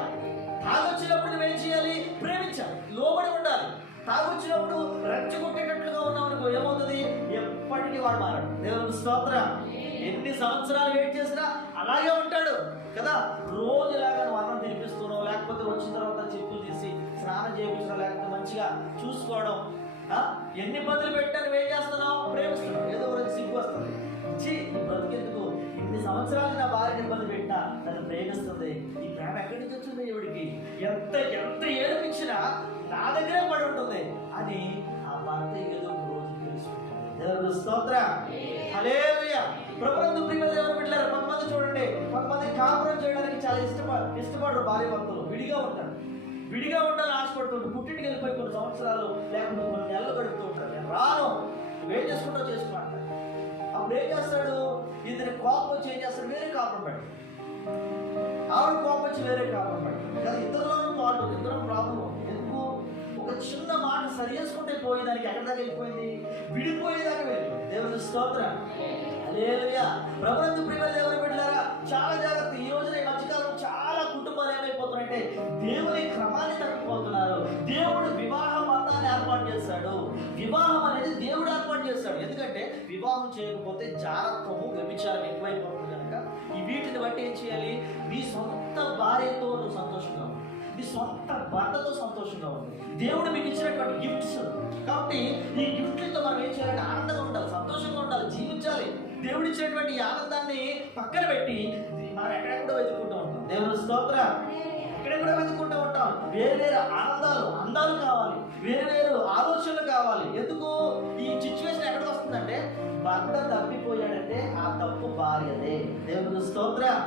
తాగొచ్చినప్పుడు నువ్వేం చేయాలి? ప్రేమించాలి, లోబడి ఉండాలి. తాగొచ్చినప్పుడు రెచ్చగొట్టేటట్లుగా ఉన్నావు అనుకో, ఏమవుతుంది? ఎప్పటికీ వాడు మారాడు. దేవుని స్తోత్రం. ఎన్ని సంవత్సరాలు వెయిట్ చేసినా అలాగే ఉంటాడు కదా. రోజులాగా నువ్వు అన్నం తినిపిస్తున్నావు, లేకపోతే వచ్చిన తర్వాత చెప్పులు తీసి స్నానం చేయించడం, లేకపోతే మంచిగా చూసుకోవడం, ఎన్ని ఇబ్బందులు పెట్టా నువ్వేం చేస్తున్నావు? ప్రేమిస్తున్నావు. ఏదో రోజు సిగ్గు వస్తుంది, ఇచ్చి ఈ బ్రతికెందుకు, ఇన్ని సంవత్సరాలు నా భార్యని ఇబ్బంది పెట్టా, నన్ను ప్రేమిస్తుంది. ఈ ప్రేమ ఎక్కడి నుంచి వచ్చింది? ఈవిడికి ఎంత ఏడిపించినా నా దగ్గరే పడి ఉంటుంది అని ఆ భర్త ఏదో రోజు తెలుసుకుంటాడు. దేవుని స్తోత్రం. హల్లెలూయా. ప్రభునందు ప్రియమైన దేవుని బిడ్డలారా, కొంతమంది చూడండి, కొంతమంది కాపురం చేయడానికి చాలా ఇష్టపడరు. భార్య భర్తలు విడిగా ఉంటారు, విడిగా ఉండాలని ఆశపడుతుంటారు. పుట్టింటికి వెళ్ళిపోయి కొన్ని సంవత్సరాలు లేకపోతే కొన్ని నెలలు గడుపుతూ ఉంటారు. నేను రాను, నువ్వేం చేసుకుంటూ చేసుకుంటాడు. అప్పుడు ఏం చేస్తాడు? ఇతని కోపం వచ్చి ఏం చేస్తాడు? వేరే కాపురం పెడతాడు. ఆవిడ కోపం వచ్చి వేరే కాపురం పెడతాడు కదా. ఇద్దరులోనూ పాటు, ఇద్దరు ప్రాబ్లం. ఎందుకు? ఒక చిన్న మాట సరి చేసుకుంటే పోయేదానికి ఎక్కడి దాకా వెళ్ళిపోయింది? విడిపోయేదాకా వెళ్ళిపోయింది. దేవుని స్తోత్రం. హల్లెలూయా. ప్రభునందు ప్రియమైన దేవుని బిడ్డలారా, చాలా జాగ్రత్త. ఈ రోజున ఈ మధ్యకాలం చాలా కుటుంబాలు ఏమైపోతున్నాయంటే దేవుని క్రమాన్ని తప్పిపోతున్నారు. దేవుడు వివాహ మతాన్ని ఏర్పాటు చేశాడు. వివాహం అనేది దేవుడు ఏర్పాటు చేస్తాడు. ఎందుకంటే వివాహం చేయకపోతే జారత్వము, వ్యభిచారం ఎక్కువైపోతుంది కనుక ఈ వీటిని బట్టి ఏం చేయాలి? నీ సొంత భార్యతో నువ్వు సంతోషంగా ఉంది, నీ సొంత భర్తతో సంతోషంగా ఉంది. దేవుడు మీకు ఇచ్చినటువంటి గిఫ్ట్స్ కాబట్టి ఈ గిఫ్ట్లతో మనం ఏం చేయాలంటే ఆనందంగా ఉండాలి, సంతోషంగా ఉండాలి, జీవించాలి. దేవుడు ఇచ్చినటువంటి ఈ ఆనందాన్ని పక్కన పెట్టి మనం ఎక్కడెక్కడో వెతుక్కుంటూ ఉంటాం. దేవుని స్తోత్రం. ఎక్కడెక్కడో వెతుక్కుంటూ ఉంటాం. వేరు అందాలు కావాలి, వేరు ఆలోచనలు కావాలి. ఎందుకు ఈ సిచ్యువేషన్ ఎక్కడికి వస్తుందంటే, భర్త తప్పిపోయాడంటే ఆ తప్పు భార్యదే. దేవుని స్తోత్రం.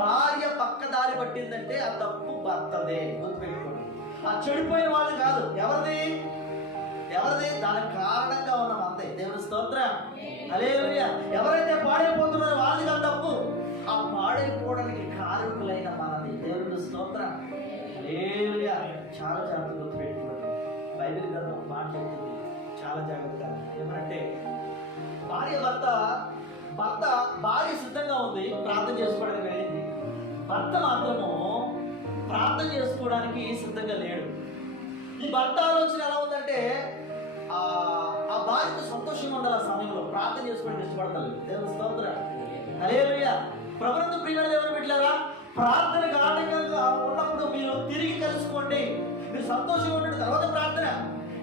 భార్య పక్క దారి పట్టిందంటే ఆ తప్పు భర్తదే. గుర్తుపెట్టుకోండి. ఆ చెడిపోయిన వాళ్ళు కాదు, ఎవరిది? దానికి కారణంగా ఉన్నాం అంతే. దేవుని స్తోత్రం. హల్లెలూయా. ఎవరైతే పాడైపోతున్నారో వాళ్ళది కాదు తప్పు, ఆ పాడైపోవడానికి కారకులైన మనది. దేవుని స్తోత్రం. హల్లెలూయా. చాలా జాగ్రత్తగా గుర్తుపెట్టుకోండి. బైబిల్ గ్రంథం మాట చెప్తుంది చాలా జాగ్రత్తగా. ఏమంటే భార్య సిద్ధంగా ఉంది, ప్రార్థన చేసుకోవడానికి వెళ్ళింది. భర్త మాత్రము ప్రార్థన చేసుకోవడానికి సిద్ధంగా లేడు. ఈ భర్త ఆలోచన ఎలా ఉందంటే, ఆ భార్యతో సంతోషంగా ఉండాలి. ఆ సమయంలో ప్రార్థన చేసుకోవడానికి ఇష్టపడతారు. దేవుని స్తోత్రం. హల్లెలూయా. ప్రభునందు ప్రియమైన దేవుని బిడ్డలారా, ప్రార్థనకు ఆటంకంగా ఉన్నప్పుడు మీరు తిరిగి కలుసుకోండి, మీరు సంతోషంగా ఉండండి. తర్వాత ప్రార్థన.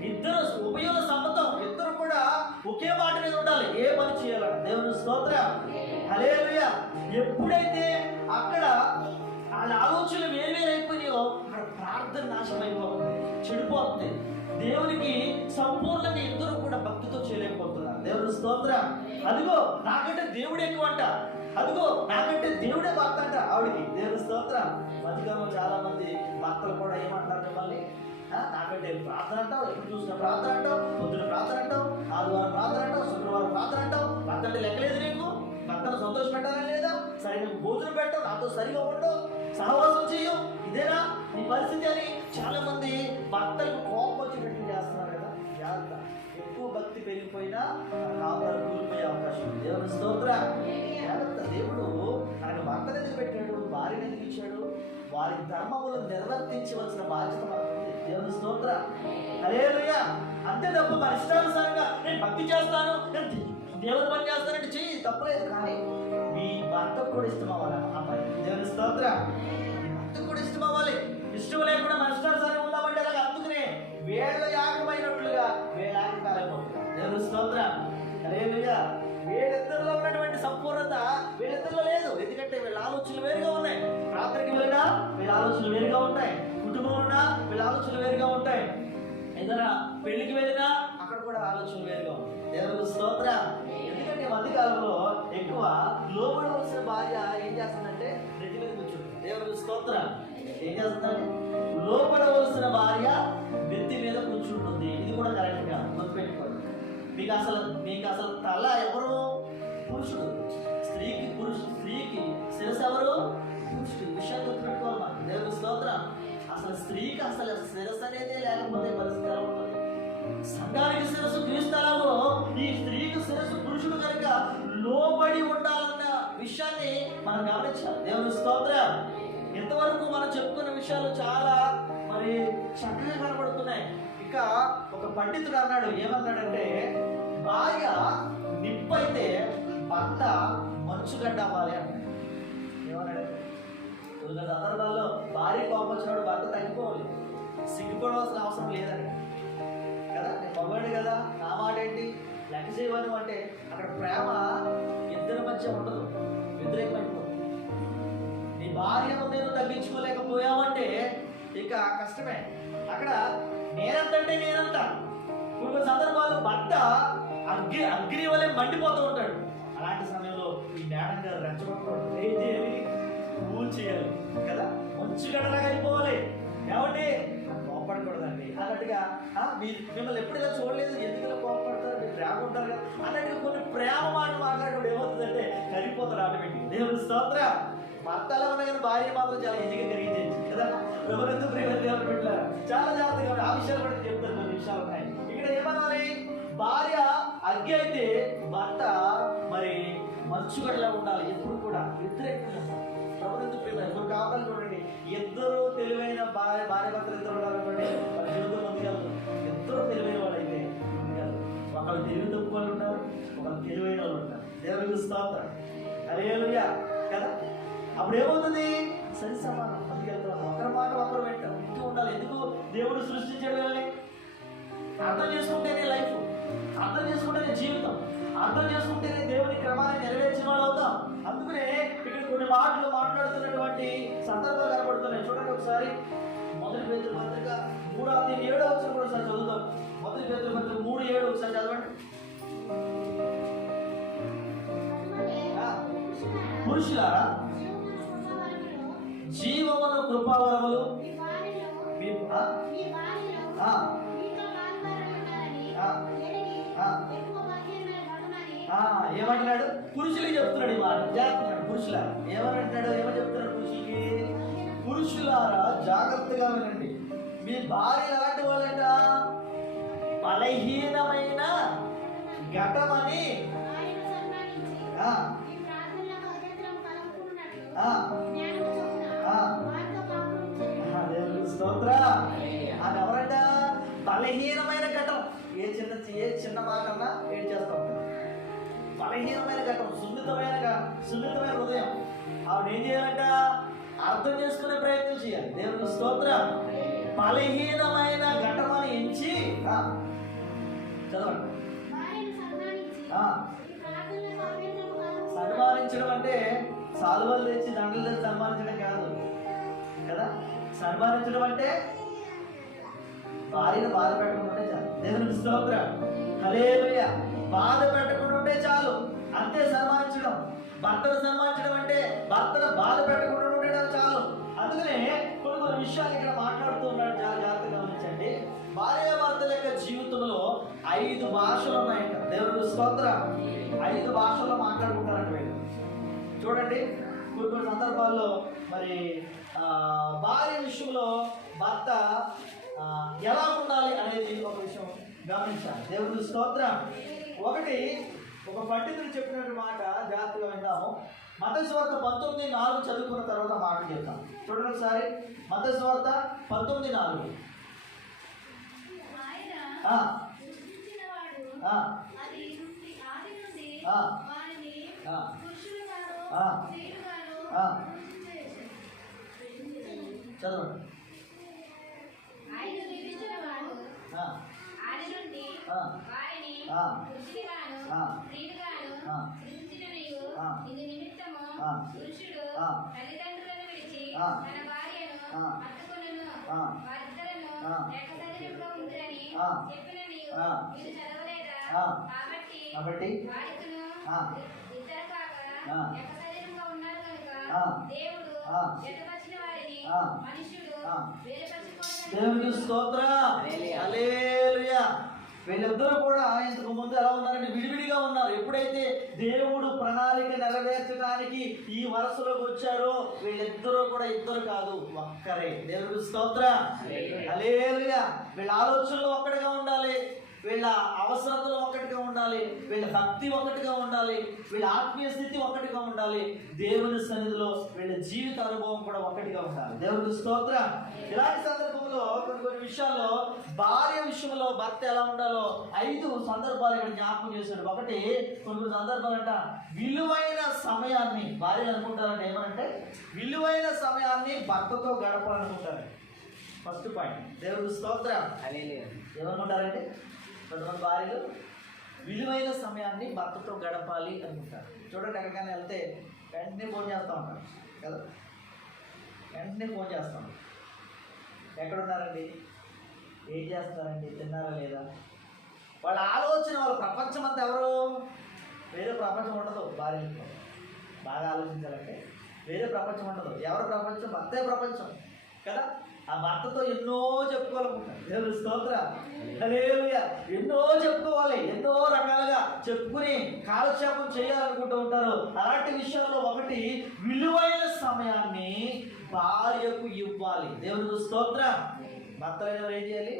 ఇద్దరు ఉపయోగ సమ్మతం, ఇద్దరు కూడా ఒకే మాట మీద ఉండాలి, ఏ పని చేయాలని. దేవుని స్తోత్రం. హల్లెలూయా. ఎప్పుడైతే అక్కడ వాళ్ళ ఆలోచనలు వేరువేరైపోయినాయో అక్కడ ప్రార్థన నాశనం అయిపోతుంది, చెడిపోతుంది. దేవునికి సంపూర్ణంగా ఇద్దరు కూడా భక్తితో చేయలేకపోతున్నారు. దేవుని స్తోత్రం. అదిగో నాకంటే దేవుడు ఎక్కువ అంట, అదిగో నాకంటే దేవుడే భర్త అంట ఆవిడికి. దేవుని స్తోత్రం. మధ్యకాలంలో చాలా మంది భర్తలు కూడా ఏమంటారు మిమ్మల్ని, నాకంటే ప్రార్థన అంటావు, ఎప్పుడు చూసిన ప్రార్థన అంటావు, పొద్దున ప్రార్థన అంటావు, ఆదివారం ఆసక్తి పెరిగిపోయినా కాపురాలు కూలిపోయే అవకాశం ఉంది. దేవుని స్తోత్రం. దేవుడు మనకు భర్తను ఎందుకు పెట్టాడు, భార్యను ఎందుకు ఇచ్చాడు? వారి ధర్మములను నిర్వర్తించవలసిన బాధ్యత మనకు ఉంది. దేవుని స్తోత్రం. హల్లెలూయా. అంతే తప్ప మన ఇష్టానుసారంగా నేను భక్తి చేస్తాను, నేను దేవుని పని చేస్తానంటే చెయ్యి, తప్పలేదు. కానీ మీ భర్తకు కూడా ఇష్టం అవ్వాలి అమ్మాయి. దేవుని స్తోత్రం. భర్తకు కూడా ఇష్టం అవ్వాలి. ఇష్టం లేకుండా మన ఇష్టానుసారం ఉందామంటే అలాగే అందుకునే వేళ్ళ యాగమైనట్లుగా వేళ యాగకాలైపోతుంది. దేవుని స్తోత్రం. హల్లెలూయా. వీళ్ళిద్దరిలో ఉన్నటువంటి సంపూర్ణత వీళ్ళిద్దరిలో లేదు. ఎందుకంటే వీళ్ళ ఆలోచనలు వేరుగా ఉన్నాయి. ప్రార్థనకి వెళ్ళినా వీళ్ళ ఆలోచనలు వేరుగా ఉంటాయి. కుటుంబంలో ఉన్నా వీళ్ళ ఆలోచనలు వేరుగా ఉంటాయి. ఏదైనా పెళ్లికి వెళ్ళినా అక్కడ కూడా ఆలోచనలు వేరుగా ఉంటాయి. దేవుని స్తోత్రం. ఎందుకంటే ఈ మధ్యకాలంలో ఎక్కువ లోబడవలసిన భార్య ఏం చేస్తుందంటే రెడ్డి మీద కూర్చుంటుంది. దేవుని స్తోత్రం. ఏం చేస్తుందంటే లోబడవలసిన భార్య వ్యక్తి మీద కూర్చుంటుంది. ఇది కూడా కరెక్ట్ కాదు, గుర్తుపెట్టుకోండి. మీకు అసలు తల ఎవరు? పురుషుడు. స్త్రీకి శిరస్సు ఎవరు? పురుషుడు. విషయాన్ని గుర్తుపెట్టుకోవాలి మనం. దేవుని స్తోత్రం. అసలు స్త్రీకి అసలు శిరస్సు అనేది లేకపోతే పరిస్థితి ఎలా ఉంటుంది? సంఘానికి శిరస్సు క్రీస్తులాగో ఈ స్త్రీకి శిరస్సు పురుషుడు కనుక లోబడి ఉండాలన్న విషయాన్ని మనం గమనించాలి. దేవుని స్తోత్రం. ఇంతవరకు మనం చెప్పుకున్న విషయాలు చాలా మరి చక్కగా కనబడుతున్నాయి. ఇక ఒక పండితుడు అన్నాడు, ఏమన్నాడంటే భార్య నిప్పైతే భర్త మంచుగడ్డ అవ్వాలి అన్నాడు. ఏమన్నాడంటే రోజు సందర్భాల్లో భార్య కోపం వచ్చినప్పుడు భర్త తగ్గిపోవాలి, సిగ్గుపడవలసిన అవసరం లేదని కదా. నేను మగవాడి కదా, నా మాట ఏంటి లెక్క చేయవను అంటే అక్కడ ప్రేమ ఇద్దరి మధ్య ఉండదు, వ్యతిరేకమైపోతుంది. నీ భార్యను నేను తగ్గించుకోలేకపోయామంటే ఇక కష్టమే. అక్కడ నేనంతంటే నేనంత. కొన్ని సందర్భాలు భర్త అగ్ని వలె మండిపోతూ ఉంటాడు. అలాంటి సమయంలో ఈ మేడం గారు రెచ్చగొట్టడం ఏం చేయాలి? కూల్ చేయాలి కదా, మంచుగడలాగా అయిపోవాలి. ఏమంటే కోపడకూడదండి అన్నట్టుగా. మిమ్మల్ని ఎప్పుడైనా చూడలేదు, ఎందుకు కోపడతారు, మీరు ప్రేమ ఉంటారు కదా అన్నట్టుగా కొన్ని ప్రేమ మాటలు మాట్లాడేటప్పుడు ఏమవుతుందంటే కరిగిపోతారు ఆటోమేటిక్. దేవుని స్తోత్రం. భర్త ఎలా ఉన్నా కానీ భార్య మాత్రం చాలా ఈజీగా కరిగించేది కదా. ఎవరెంత ప్రేమ దేవుని పెట్టారు, చాలా జాగ్రత్తగా ఆ విషయాలు కూడా చెప్తారు. కొన్ని విషయాలు ఉన్నాయి ఇక్కడ. ఏమనాలి? భార్య అగ్గి అయితే భర్త మరి మంచుగడలా ఉండాలి. ఎప్పుడు కూడా వ్యతిరేకంగా ప్రభుత్వ ప్రేమ. ఇప్పుడు కావాలి చూడండి, ఇద్దరు తెలివైన భార్య భర్తలు ఇద్దరు ఉండాలనుకోండి, వాళ్ళ జీవితం ముందుకెళ్తారు. ఇద్దరు తెలివైన వాళ్ళు అయితే ఒకళ్ళు తెలివి తక్కువ వాళ్ళు ఉంటారు, ఒకళ్ళు తెలివైన వాళ్ళు ఉంటారు. దేవునికి స్తోత్రం. హల్లెలూయా కదా. అప్పుడు ఏమవుతుంది? సరి సమానం ముందుకెళ్తారు. ఒకరి మాట ఒకరు వింటూ ఉండాలి. ఎందుకు దేవుడు సృష్టించాడు? అర్థం చేసుకుంటేనే లైఫ్, అర్థం చేసుకుంటేనే జీవితం, అర్థం చేసుకుంటేనే దేవుని క్రమాన్ని నెరవేర్చిన వాళ్ళు అవుతాం. అందుకనే ఇక్కడ కొన్ని మాటలు మాట్లాడుతున్నటువంటి సందర్భాలు కనబడుతున్నాయి. చూడండి ఒకసారి మొదటి పేతురు పత్రిక 3:7 కూడా ఒకసారి చదువుతాం. మొదటి పేతురు పత్రిక 3:7 ఒకసారి చదవండి. పురుషులారా జీవమును కృపావరములు ఏమంటున్నాడు? పురుషులకి చెప్తున్నాడు ఈ మాట. జాగ్రత్త పురుషులారా. ఏమని చెప్తున్నాడు పురుషులకి? పురుషులారా జాగ్రత్తగా వినండి, మీ భార్య ఎలాంటి వాళ్ళంట? బలహీనమైన ఘటమని స్తోత్రం. అది ఎవరంట? బలహీనమైన ఘటం. ఏ చిన్న మాట అన్నా ఏం చేస్తా ఉంటారు. బలహీనమైన ఘటం, సున్నితమైన హృదయం. ఆవిడ ఏం చేయాలంట? అర్థం చేసుకునే ప్రయత్నం చేయాలి. దేవుని స్తోత్రం. బలహీనమైన ఘటమని ఎంచి చదవండి. సన్మానించడం అంటే సాల్వలు తెచ్చి దండలు తెచ్చి సన్మానించడం కాదు కదా. సన్మానించడం అంటే భార్యను బాధ పెట్టకుండా ఉంటే చాలు. దేవునికి స్తోత్రం. హల్లెలూయా. బాధ పెట్టకుండా ఉంటే చాలు, అంతే సన్మానించడం. భర్తను సన్మానించడం అంటే భర్తను బాధ పెట్టకుండా ఉండడం చాలు. అందుకనే కొన్ని విషయాలు ఇక్కడ మాట్లాడుతూ ఉన్నాడు. చాలా జాగ్రత్తగా గమనించండి. భార్య భర్తల యొక్క జీవితంలో 5 భాషలు ఉన్నాయంట. దేవునికి స్తోత్రం. 5 భాషల్లో మాట్లాడుకుంటారంట వీళ్ళు. చూడండి కొన్ని సందర్భాల్లో మరి భార్య విషయంలో భర్త ఎలా ఉండాలి అనేది ఒక విషయం గమనించాలి. దేవుని స్తోత్రం. ఒక పండితుడు చెప్పినట్టు మాట జాగ్రత్తగా విందాము. మత్తయి సువార్త 19:4 చదువుకున్న తర్వాత మాట చెప్తాం. చూడండి ఒకసారి. మత్తయి సువార్త 19:4. చదవండి. కాబట్టి దేవునికి స్తోత్రం. హల్లెలూయా. వీళ్ళిద్దరూ కూడా ఇంతకు ముందు ఎలా ఉన్నారంటే విడివిడిగా ఉన్నారు. ఎప్పుడైతే దేవుడు ప్రణాళిక నెరవేర్చడానికి ఈ వరుసలోకి వచ్చారో వీళ్ళిద్దరూ కూడా ఇద్దరు కాదు, ఒక్కరే. దేవునికి స్తోత్రం. హల్లెలూయా. వీళ్ళ ఆలోచనలు ఒక్కటిగా ఉండాలి, వీళ్ళ అవసరతలు ఒక్కటిగా ఉండాలి, వీళ్ళ భక్తి ఒకటిగా ఉండాలి, వీళ్ళ ఆత్మీయ స్థితి ఒకటిగా ఉండాలి, దేవుని సన్నిధిలో వీళ్ళ జీవిత అనుభవం కూడా ఒకటిగా ఉండాలి. దేవునికి స్తోత్రం. ఇలాంటి సందర్భంలో కొన్ని విషయాల్లో భార్య విషయంలో భర్త ఎలా ఉండాలో 5 సందర్భాలు ఇక్కడ జ్ఞాపకం చేశాడు. ఒకటి, కొన్ని సందర్భాలంట విలువైన సమయాన్ని భార్యలు అనుకుంటారంటే ఏమనంటే విలువైన సమయాన్ని భర్తతో గడపాలనుకుంటారు. First point. దేవునికి స్తోత్రం. ఏమనుకుంటారంటే కొంతమంది భార్యలు విలువైన సమయాన్ని భర్తతో గడపాలి అనుకుంటారు. చూడండి, ఎక్కడికైనా వెళ్తే వెంటనే ఫోన్ చేస్తూ ఉంటారు కదా, వెంటనే ఫోన్ చేస్తాం. ఎక్కడున్నారండి, ఏం చేస్తున్నారండి, తిన్నారా లేదా. వాళ్ళ ఆలోచన, వాళ్ళ ప్రపంచం అంతా ఎవరు, వేరే ప్రపంచం ఉండదు. భార్యలతో బాగా ఆలోచించాలంటే వేరే ప్రపంచం ఉండదు. ఎవరి ప్రపంచం, భర్తే ప్రపంచం కదా. ఆ భర్తతో ఎన్నో చెప్పుకోవాలనుకుంటారు. దేవుని స్తోత్రం. హల్లెలూయా. ఎన్నో చెప్పుకోవాలి, ఎన్నో రకాలుగా చెప్పుకుని కాలక్షేపం చేయాలనుకుంటూ ఉంటారు. అలాంటి విషయాల్లో ఒకటి, విలువైన సమయాన్ని భార్యకు ఇవ్వాలి. దేవుని స్తోత్రం. భర్తలు ఏం చేయాలి,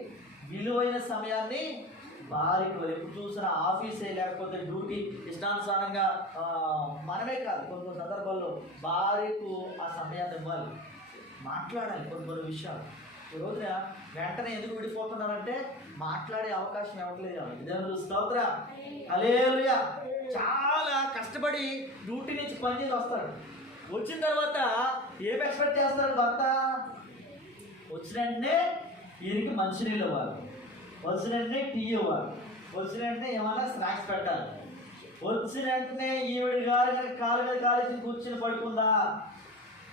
విలువైన సమయాన్ని భార్యకు. ఎప్పుడు చూసినా ఆఫీసే లేకపోతే డ్యూటీ ఇష్టానుసారంగా మనమే కాదు, కొన్ని సందర్భాల్లో భార్యకు ఆ సమయాన్ని ఇవ్వాలి, మాట్లాడాలి కొన్ని విషయాలు. ఈ రోజున వెంటనే ఎందుకు విడిపోతున్నారంటే మాట్లాడే అవకాశం ఇవ్వట్లేదు. దేవుని స్తోత్రం. హల్లెలూయా. చాలా కష్టపడి డ్యూటీ నుంచి పనిచేసి వస్తాడు. వచ్చిన తర్వాత ఏం ఎక్స్పెక్ట్ చేస్తాడు భర్త, వచ్చిన వెంటనే ఈయనకి మంచినీళ్ళు ఇవ్వాలి, వచ్చిన వెంటనే టీ ఇవ్వాలి, వచ్చిన వెంటనే ఏమైనా స్నాక్స్ పెట్టాలి, వచ్చిన వెంటనే ఈవిడ గారు కనుక కాలు మీద కాలేసి కూర్చుని పడుకుందా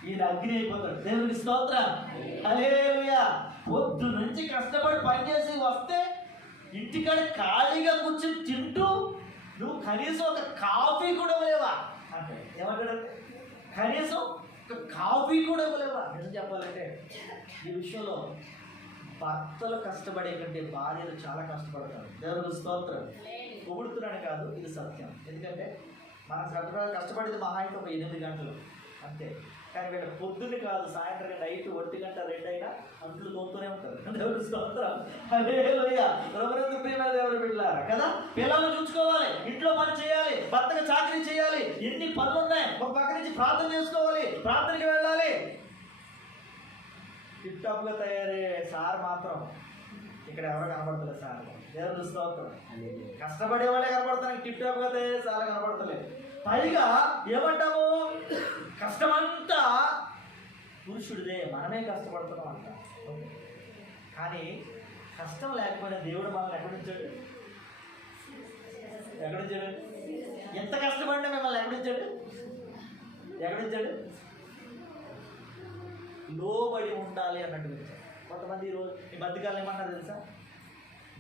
ఈయన అగ్ని అయిపోతాడు. దేవునికి స్తోత్రం. హల్లెలూయా. పొద్దు నుంచి కష్టపడి పనిచేసి వస్తే ఇంటికాడ ఖాళీగా కూర్చొని తింటూ నువ్వు కనీసం ఒక కాఫీ కూడా ఇవ్వలేవా అంటే ఏమంటాడంటే, కనీసం ఒక కాఫీ కూడా ఇవ్వలేవా. నిజం చెప్పాలంటే ఈ విషయంలో భర్తలు కష్టపడే కంటే భార్యలు చాలా కష్టపడతారు. దేవునికి స్తోత్రం. పొగుడుతున్నాను కాదు, ఇది సత్యం. ఎందుకంటే మనం కష్టపడేది మహా అయితే ఒక 8 గంటలు అంతే. కానీ వీళ్ళ పొద్దున్న కాదు, సాయంత్రం నైట్ 1 గంట 2 అయినా అంట్లు తోలుతూనే ఉంటారు. దేవుడి స్తోత్రం. హల్లెలూయా. ప్రభునందు ప్రియమైన దేవుని బిడ్డలారా కదా, పిల్లలను చూసుకోవాలి, ఇంట్లో పని చేయాలి, భర్తగా చాకరీ చేయాలి, ఎన్ని పనులు ఉన్నాయి. ఒక పక్క నుంచి ప్రార్థన చేసుకోవాలి, ప్రార్థనకి వెళ్ళాలి. టిప్ టాప్గా తయారయ్యే సార్ మాత్రం ఇక్కడ ఎవరో కనబడతలేదు. సార్ దేవుడి స్తోత్రం. కష్టపడే వాళ్ళే కనబడతాను, టిప్ టాప్గా తయారయ్యే సార్ కనబడతలేదు. పైగా ఏమంటాము, కష్టమంతా పురుషుడిదే, మనమే కష్టపడుతున్నాం అంట. కానీ కష్టం లేకపోయినా దేవుడు మనల్ని ఎక్కడుంచాడు, ఎంత కష్టపడినా మిమ్మల్ని ఎక్కడుంచాడు, లోబడి ఉండాలి అన్నట్టు వచ్చాడు. కొంతమంది ఈరోజు ఈ మధ్యకాలం ఏమన్నారు తెలుసా,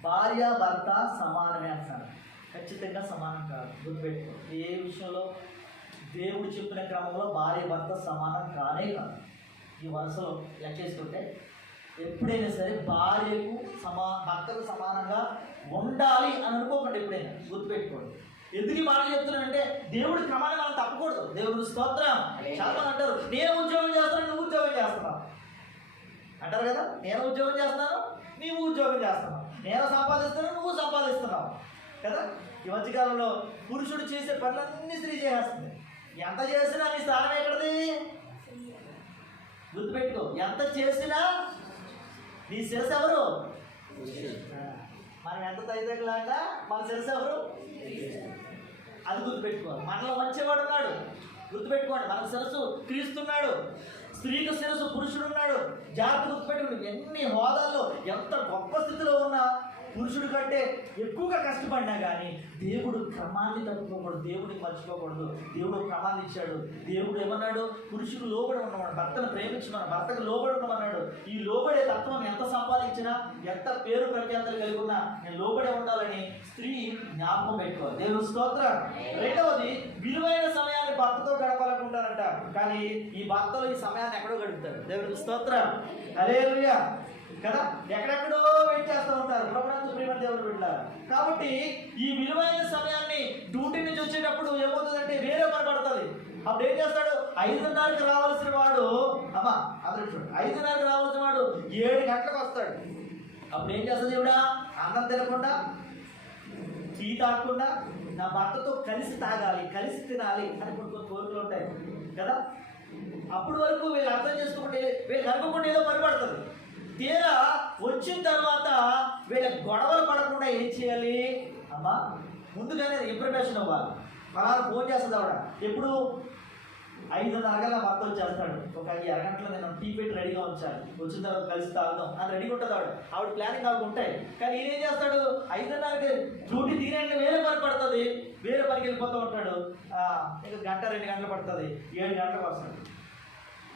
భార్య భర్త సమానమే అంటారు. ఖచ్చితంగా సమానం కాదు, గుర్తుపెట్టుకో. ఏ విషయంలో దేవుడు చెప్పిన క్రమంలో భార్య భర్త సమానం కానే కాదు. ఈ వరుసలో లెక్కేసుకుంటే ఎప్పుడైనా సరే భార్యకు భర్తకు సమానంగా ఉండాలి అని అనుకోకండి. ఎప్పుడైనా గుర్తుపెట్టుకోండి. ఎందుకు ఈ మాట చెప్తున్నానంటే దేవుడి క్రమాన్ని మనం తప్పకూడదు. దేవుడి స్తోత్రం. చాలా మంది అంటారు, నేను ఉద్యోగం చేస్తాను, నువ్వు ఉద్యోగం చేస్తున్నావు అంటారు కదా. నేను ఉద్యోగం చేస్తున్నాను, నీవు ఉద్యోగం చేస్తున్నావు, నేను సంపాదిస్తున్నావు, నువ్వు సంపాదిస్తున్నావు కదా. ఈ మధ్యకాలంలో పురుషుడు చేసే పనులన్నీ స్త్రీ చేసేస్తుంది. ఎంత చేసినా నీ స్థానం ఎక్కడిది గుర్తుపెట్టుకో. ఎంత చేసినా నీ శిరస్సు ఎవరు? మనం ఎంత తైదగలాగా మన శిరస్సు ఎవరు? అది గుర్తుపెట్టుకోవాలి. మనలో మంచివాడు ఉన్నాడు, గుర్తుపెట్టుకోండి. మన శిరస్సు క్రీస్తున్నాడు, స్త్రీకి శిరస్సు పురుషుడు ఉన్నాడు. జాగ్రత్త గుర్తుపెట్టుకోండి. ఎన్ని హోదాల్లో ఎంత గొప్ప స్థితిలో ఉన్నా పురుషుడి కంటే ఎక్కువగా కష్టపడినా కానీ దేవుడు క్రమాన్ని తప్పుకోకూడదు, దేవుడిని మర్చిపోకూడదు. దేవుడు క్రమాన్ని ఇచ్చాడు. దేవుడు ఏమన్నాడు? పురుషుడు లోబడి ఉండమన్నాడు, భర్తను ప్రేమించమన్నాడు, భర్తకు లోబడి ఉండమన్నాడు. ఈ లోబడే తత్వం ఎంత సంపాదించినా, ఎంత పేరు ప్రఖ్యాతలు కలిగి ఉన్నా నేను లోబడే ఉండాలని స్త్రీ జ్ఞాపకం పెట్టుకోవాలి. దేవుడు స్తోత్రం. రెండవది, విలువైన సమయాన్ని భర్తతో గడపాలనుకుంటారంట, కానీ ఈ భర్తలు ఈ సమయాన్ని ఎక్కడో గడుపుతారు. దేవుడికి స్తోత్రం. హల్లెలూయా కదా. ఎక్కడెక్కడో వెయిట్ చేస్తూ ఉంటారు. ప్రభునందు ప్రియమైన దేవుడు బిడ్డలారా, కాబట్టి ఈ విలువైన సమయాన్ని డ్యూటీ నుంచి వచ్చేటప్పుడు ఏమవుతుందంటే వేరే పని పడుతుంది. అప్పుడు ఏం చేస్తాడు? 5:30కి రావాల్సిన వాడు, అమ్మా అందరూ చూడు, 5:30కి రావాల్సిన వాడు 7 గంటలకు వస్తాడు. అప్పుడు ఏం చేస్తుంది దేవుడా? అన్నం తినకుండా, టీ తాగకుండా, నా భర్తతో కలిసి తాగాలి, కలిసి తినాలి అని కొన్ని కోరికలు ఉంటాయి కదా. అప్పుడు వరకు వీళ్ళు అర్థం చేసుకుంటే, వీళ్ళు అనుకోకుండా ఏదో పని పడుతుంది. తీరా వచ్చిన తర్వాత వీళ్ళ గొడవలు పడకుండా ఏం చేయాలి? అమ్మా ముందుగానే ఇన్ఫర్మేషన్ ఇవ్వాలి. ఫలానా ఫోన్ చేస్తుంది ఆవిడ, ఎప్పుడు 5:30 భర్త వచ్చేస్తాడు, ఒక 2 గంటలు నేను టీ పెట్టి రెడీగా ఉంచాలి, వచ్చిన తర్వాత కలిసి తాగుదాం అని రెడీగా ఉంటుంది ఆవిడ ప్లానింగ్ ఆవిడ ఉంటాయి. కానీ ఈయన ఏం చేస్తాడు? 5:30కి డ్యూటీ తీరంటే వేరే పని పడుతుంది, వేరే పనికి వెళ్ళిపోతూ ఉంటాడు. ఇంకా 1-2 గంటలు పడుతుంది, 7 గంటలకు వస్తాడు.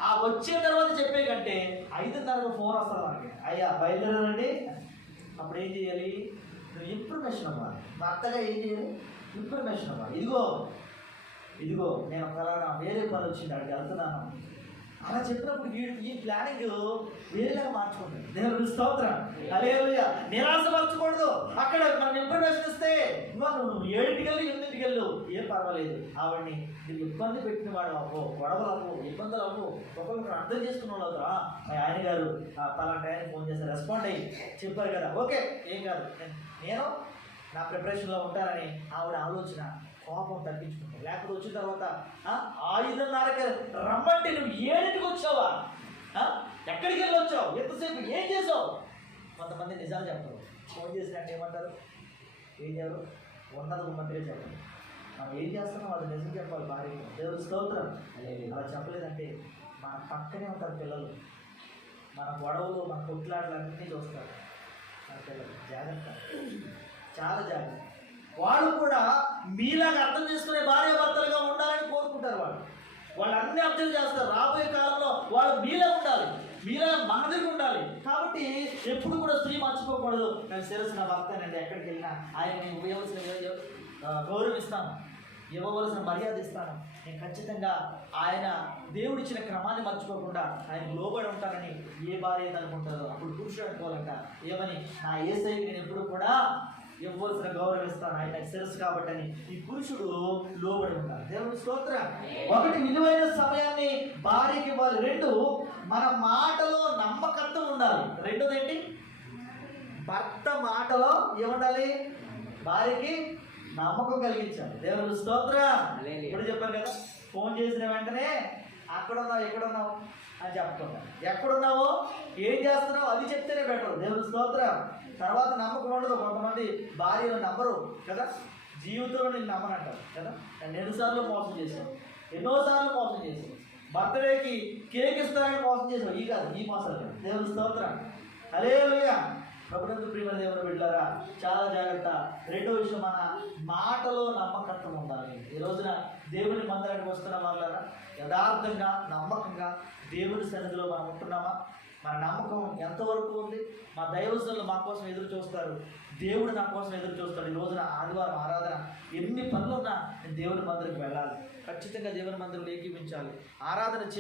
ఆ వచ్చే తర్వాత చెప్పే కంటే 5:30కి ఫోన్ వస్తుంది మనకి, అయ్యా బయలుదేరండి. అప్పుడు ఏం చేయాలి? నువ్వు ఇన్ఫర్మేషన్ అవ్వాలి. భర్తగా ఏం చేయాలి? ఇన్ఫర్మేషన్ అవ్వాలి. ఇదిగో నేను ఫలానా వేరే పని వచ్చింది, అక్కడికి వెళ్తున్నాను అలా చెప్పినప్పుడు ఈ ప్లానింగ్ వేరేలాగా మార్చుకుంటాడు. దేవుని స్తోత్రం. హల్లెలూయా. నిరాశపరచకూడదు. అక్కడ మనం ఇన్ఫర్మేషన్ ఇస్తే నువ్వు 7కి వెళ్ళి 8కి వెళ్ళు, ఏం పర్వాలేదు. ఆవిడ్ని నువ్వు ఇబ్బంది పెట్టిన వాడు అవ్వు, గొడవలు అవ్వు, ఇబ్బందులు అవ్వు, ఒకరికి అర్థం చేసుకున్న వాళ్ళు అవుతారా? ఆయన గారు పలానా టైంకి ఫోన్ చేసి రెస్పాండ్ అయ్యి చెప్పారు కదా, ఓకే ఏం కాదు, నేను నా ప్రిపరేషన్లో ఉంటానని ఆవిడ ఆలోచన, కోపం తగ్గించుకుంటావు. లేకపోతే వచ్చిన తర్వాత 5:30కి రమ్మంటే నువ్వు 7కి వచ్చావా? ఎక్కడికి వెళ్ళి వచ్చావు? ఎంతసేపు ఏం చేసావు? కొంతమంది నిజాలు చెప్తారు. ఫోన్ చేసినట్టు ఏమంటారు? ఏం చేయరు? ఉన్నది ఉన్నట్టుగా చెప్పాలి. మనం ఏం చేస్తున్నాం వాళ్ళు నిజం చెప్పాలి. భార్య దేవుడి స్తోత్రం. అలా చెప్పలేదంటే మన పక్కనే ఉంటారు పిల్లలు, మన గొడవలు, మన కొట్లాటలు అన్నీ చూస్తారు మన పిల్లలు. జాగ్రత్త, చాలా జాగ్రత్త. వాళ్ళు కూడా మీలాగా అర్థం చేసుకునే భార్య భర్తలుగా ఉండాలని కోరుకుంటారు. వాళ్ళు అన్ని అర్థం చేస్తారు. రాబోయే కాలంలో వాళ్ళు మీలా ఉండాలి, మీలా మన దగ్గర ఉండాలి. కాబట్టి ఎప్పుడు కూడా స్త్రీ మర్చిపోకూడదు. నేను శిరస్సు నా భర్తనండి, ఎక్కడికి వెళ్ళినా ఆయన ఇవ్వవలసిన గౌరవిస్తాను, ఇవ్వవలసిన మర్యాద ఇస్తాను. నేను ఖచ్చితంగా ఆయన దేవుడిచ్చిన క్రమాన్ని మర్చిపోకుండా ఆయనకు లోబడి ఉంటానని ఏ భార్య అయితే అనుకుంటారో అప్పుడు పురుషుడు అనుకోవాలంట. ఏమని? నా యేసయ్యకి నేను ఎప్పుడు కూడా ఇవ్వాల్సిన గౌరవిస్తాను, ఆయన శిరస్సు కాబట్టి అని ఈ పురుషుడు లోబడి ఉంటారు. దేవుని స్తోత్రం. 1 విలువైన సమయాన్ని భార్యకి ఇవ్వాలి. 2 మన మాటలో నమ్మకత్వం ఉండాలి. 2ది ఏంటి? భర్త మాటలో ఏముండాలి? భార్యకి నమ్మకం కలిగించాలి. దేవుని స్తోత్రం. ఇప్పుడు చెప్పారు కదా, ఫోన్ చేసిన వెంటనే అక్కడున్నావు ఎక్కడున్నావు అని చెప్తున్నా. ఎక్కడున్నావో ఏం చేస్తున్నావు అది చెప్తేనే బెటర్. దేవుని స్తోత్రం. తర్వాత నమ్మకం ఉండదు. కొంతమంది భార్యను నమ్మరు కదా, జీవితంలో నేను నమ్మనంటారు కదా. నేను ఎన్నిసార్లు మోసం చేశాను, ఎన్నోసార్లు మోసం చేశాను. బర్త్డేకి కేక్ ఇస్తారని మోసం చేసావు. ఈ కాదు, ఈ మోసాలు కాదు. దేవుని స్తోత్రం. హల్లెలూయా. ప్రభునందు ప్రియమైన దేవుని బిడ్డలారా, చాలా జాగ్రత్త. 2వ విషయం, మన మాటలో నమ్మకత్వం ఉండాలి. ఈ రోజున దేవుని మందిరానికి వస్తున్న వాళ్ళారా, యథార్థంగా నమ్మకంగా దేవుని సన్నిధిలో మనం ఉంటున్నామా? మన నమ్మకం ఎంతవరకు ఉంది? మా దైవజనులు మా కోసం ఎదురు చూస్తారు, దేవుడు నా కోసం ఎదురు చూస్తాడు. ఈ రోజున ఆదివారం ఆరాధన, ఎన్ని పనులున్నా నేను దేవుని మందిరికి వెళ్ళాలి, ఖచ్చితంగా దేవుని మందిరంలో ఏకీపించాలి, ఆరాధన చేయాలి.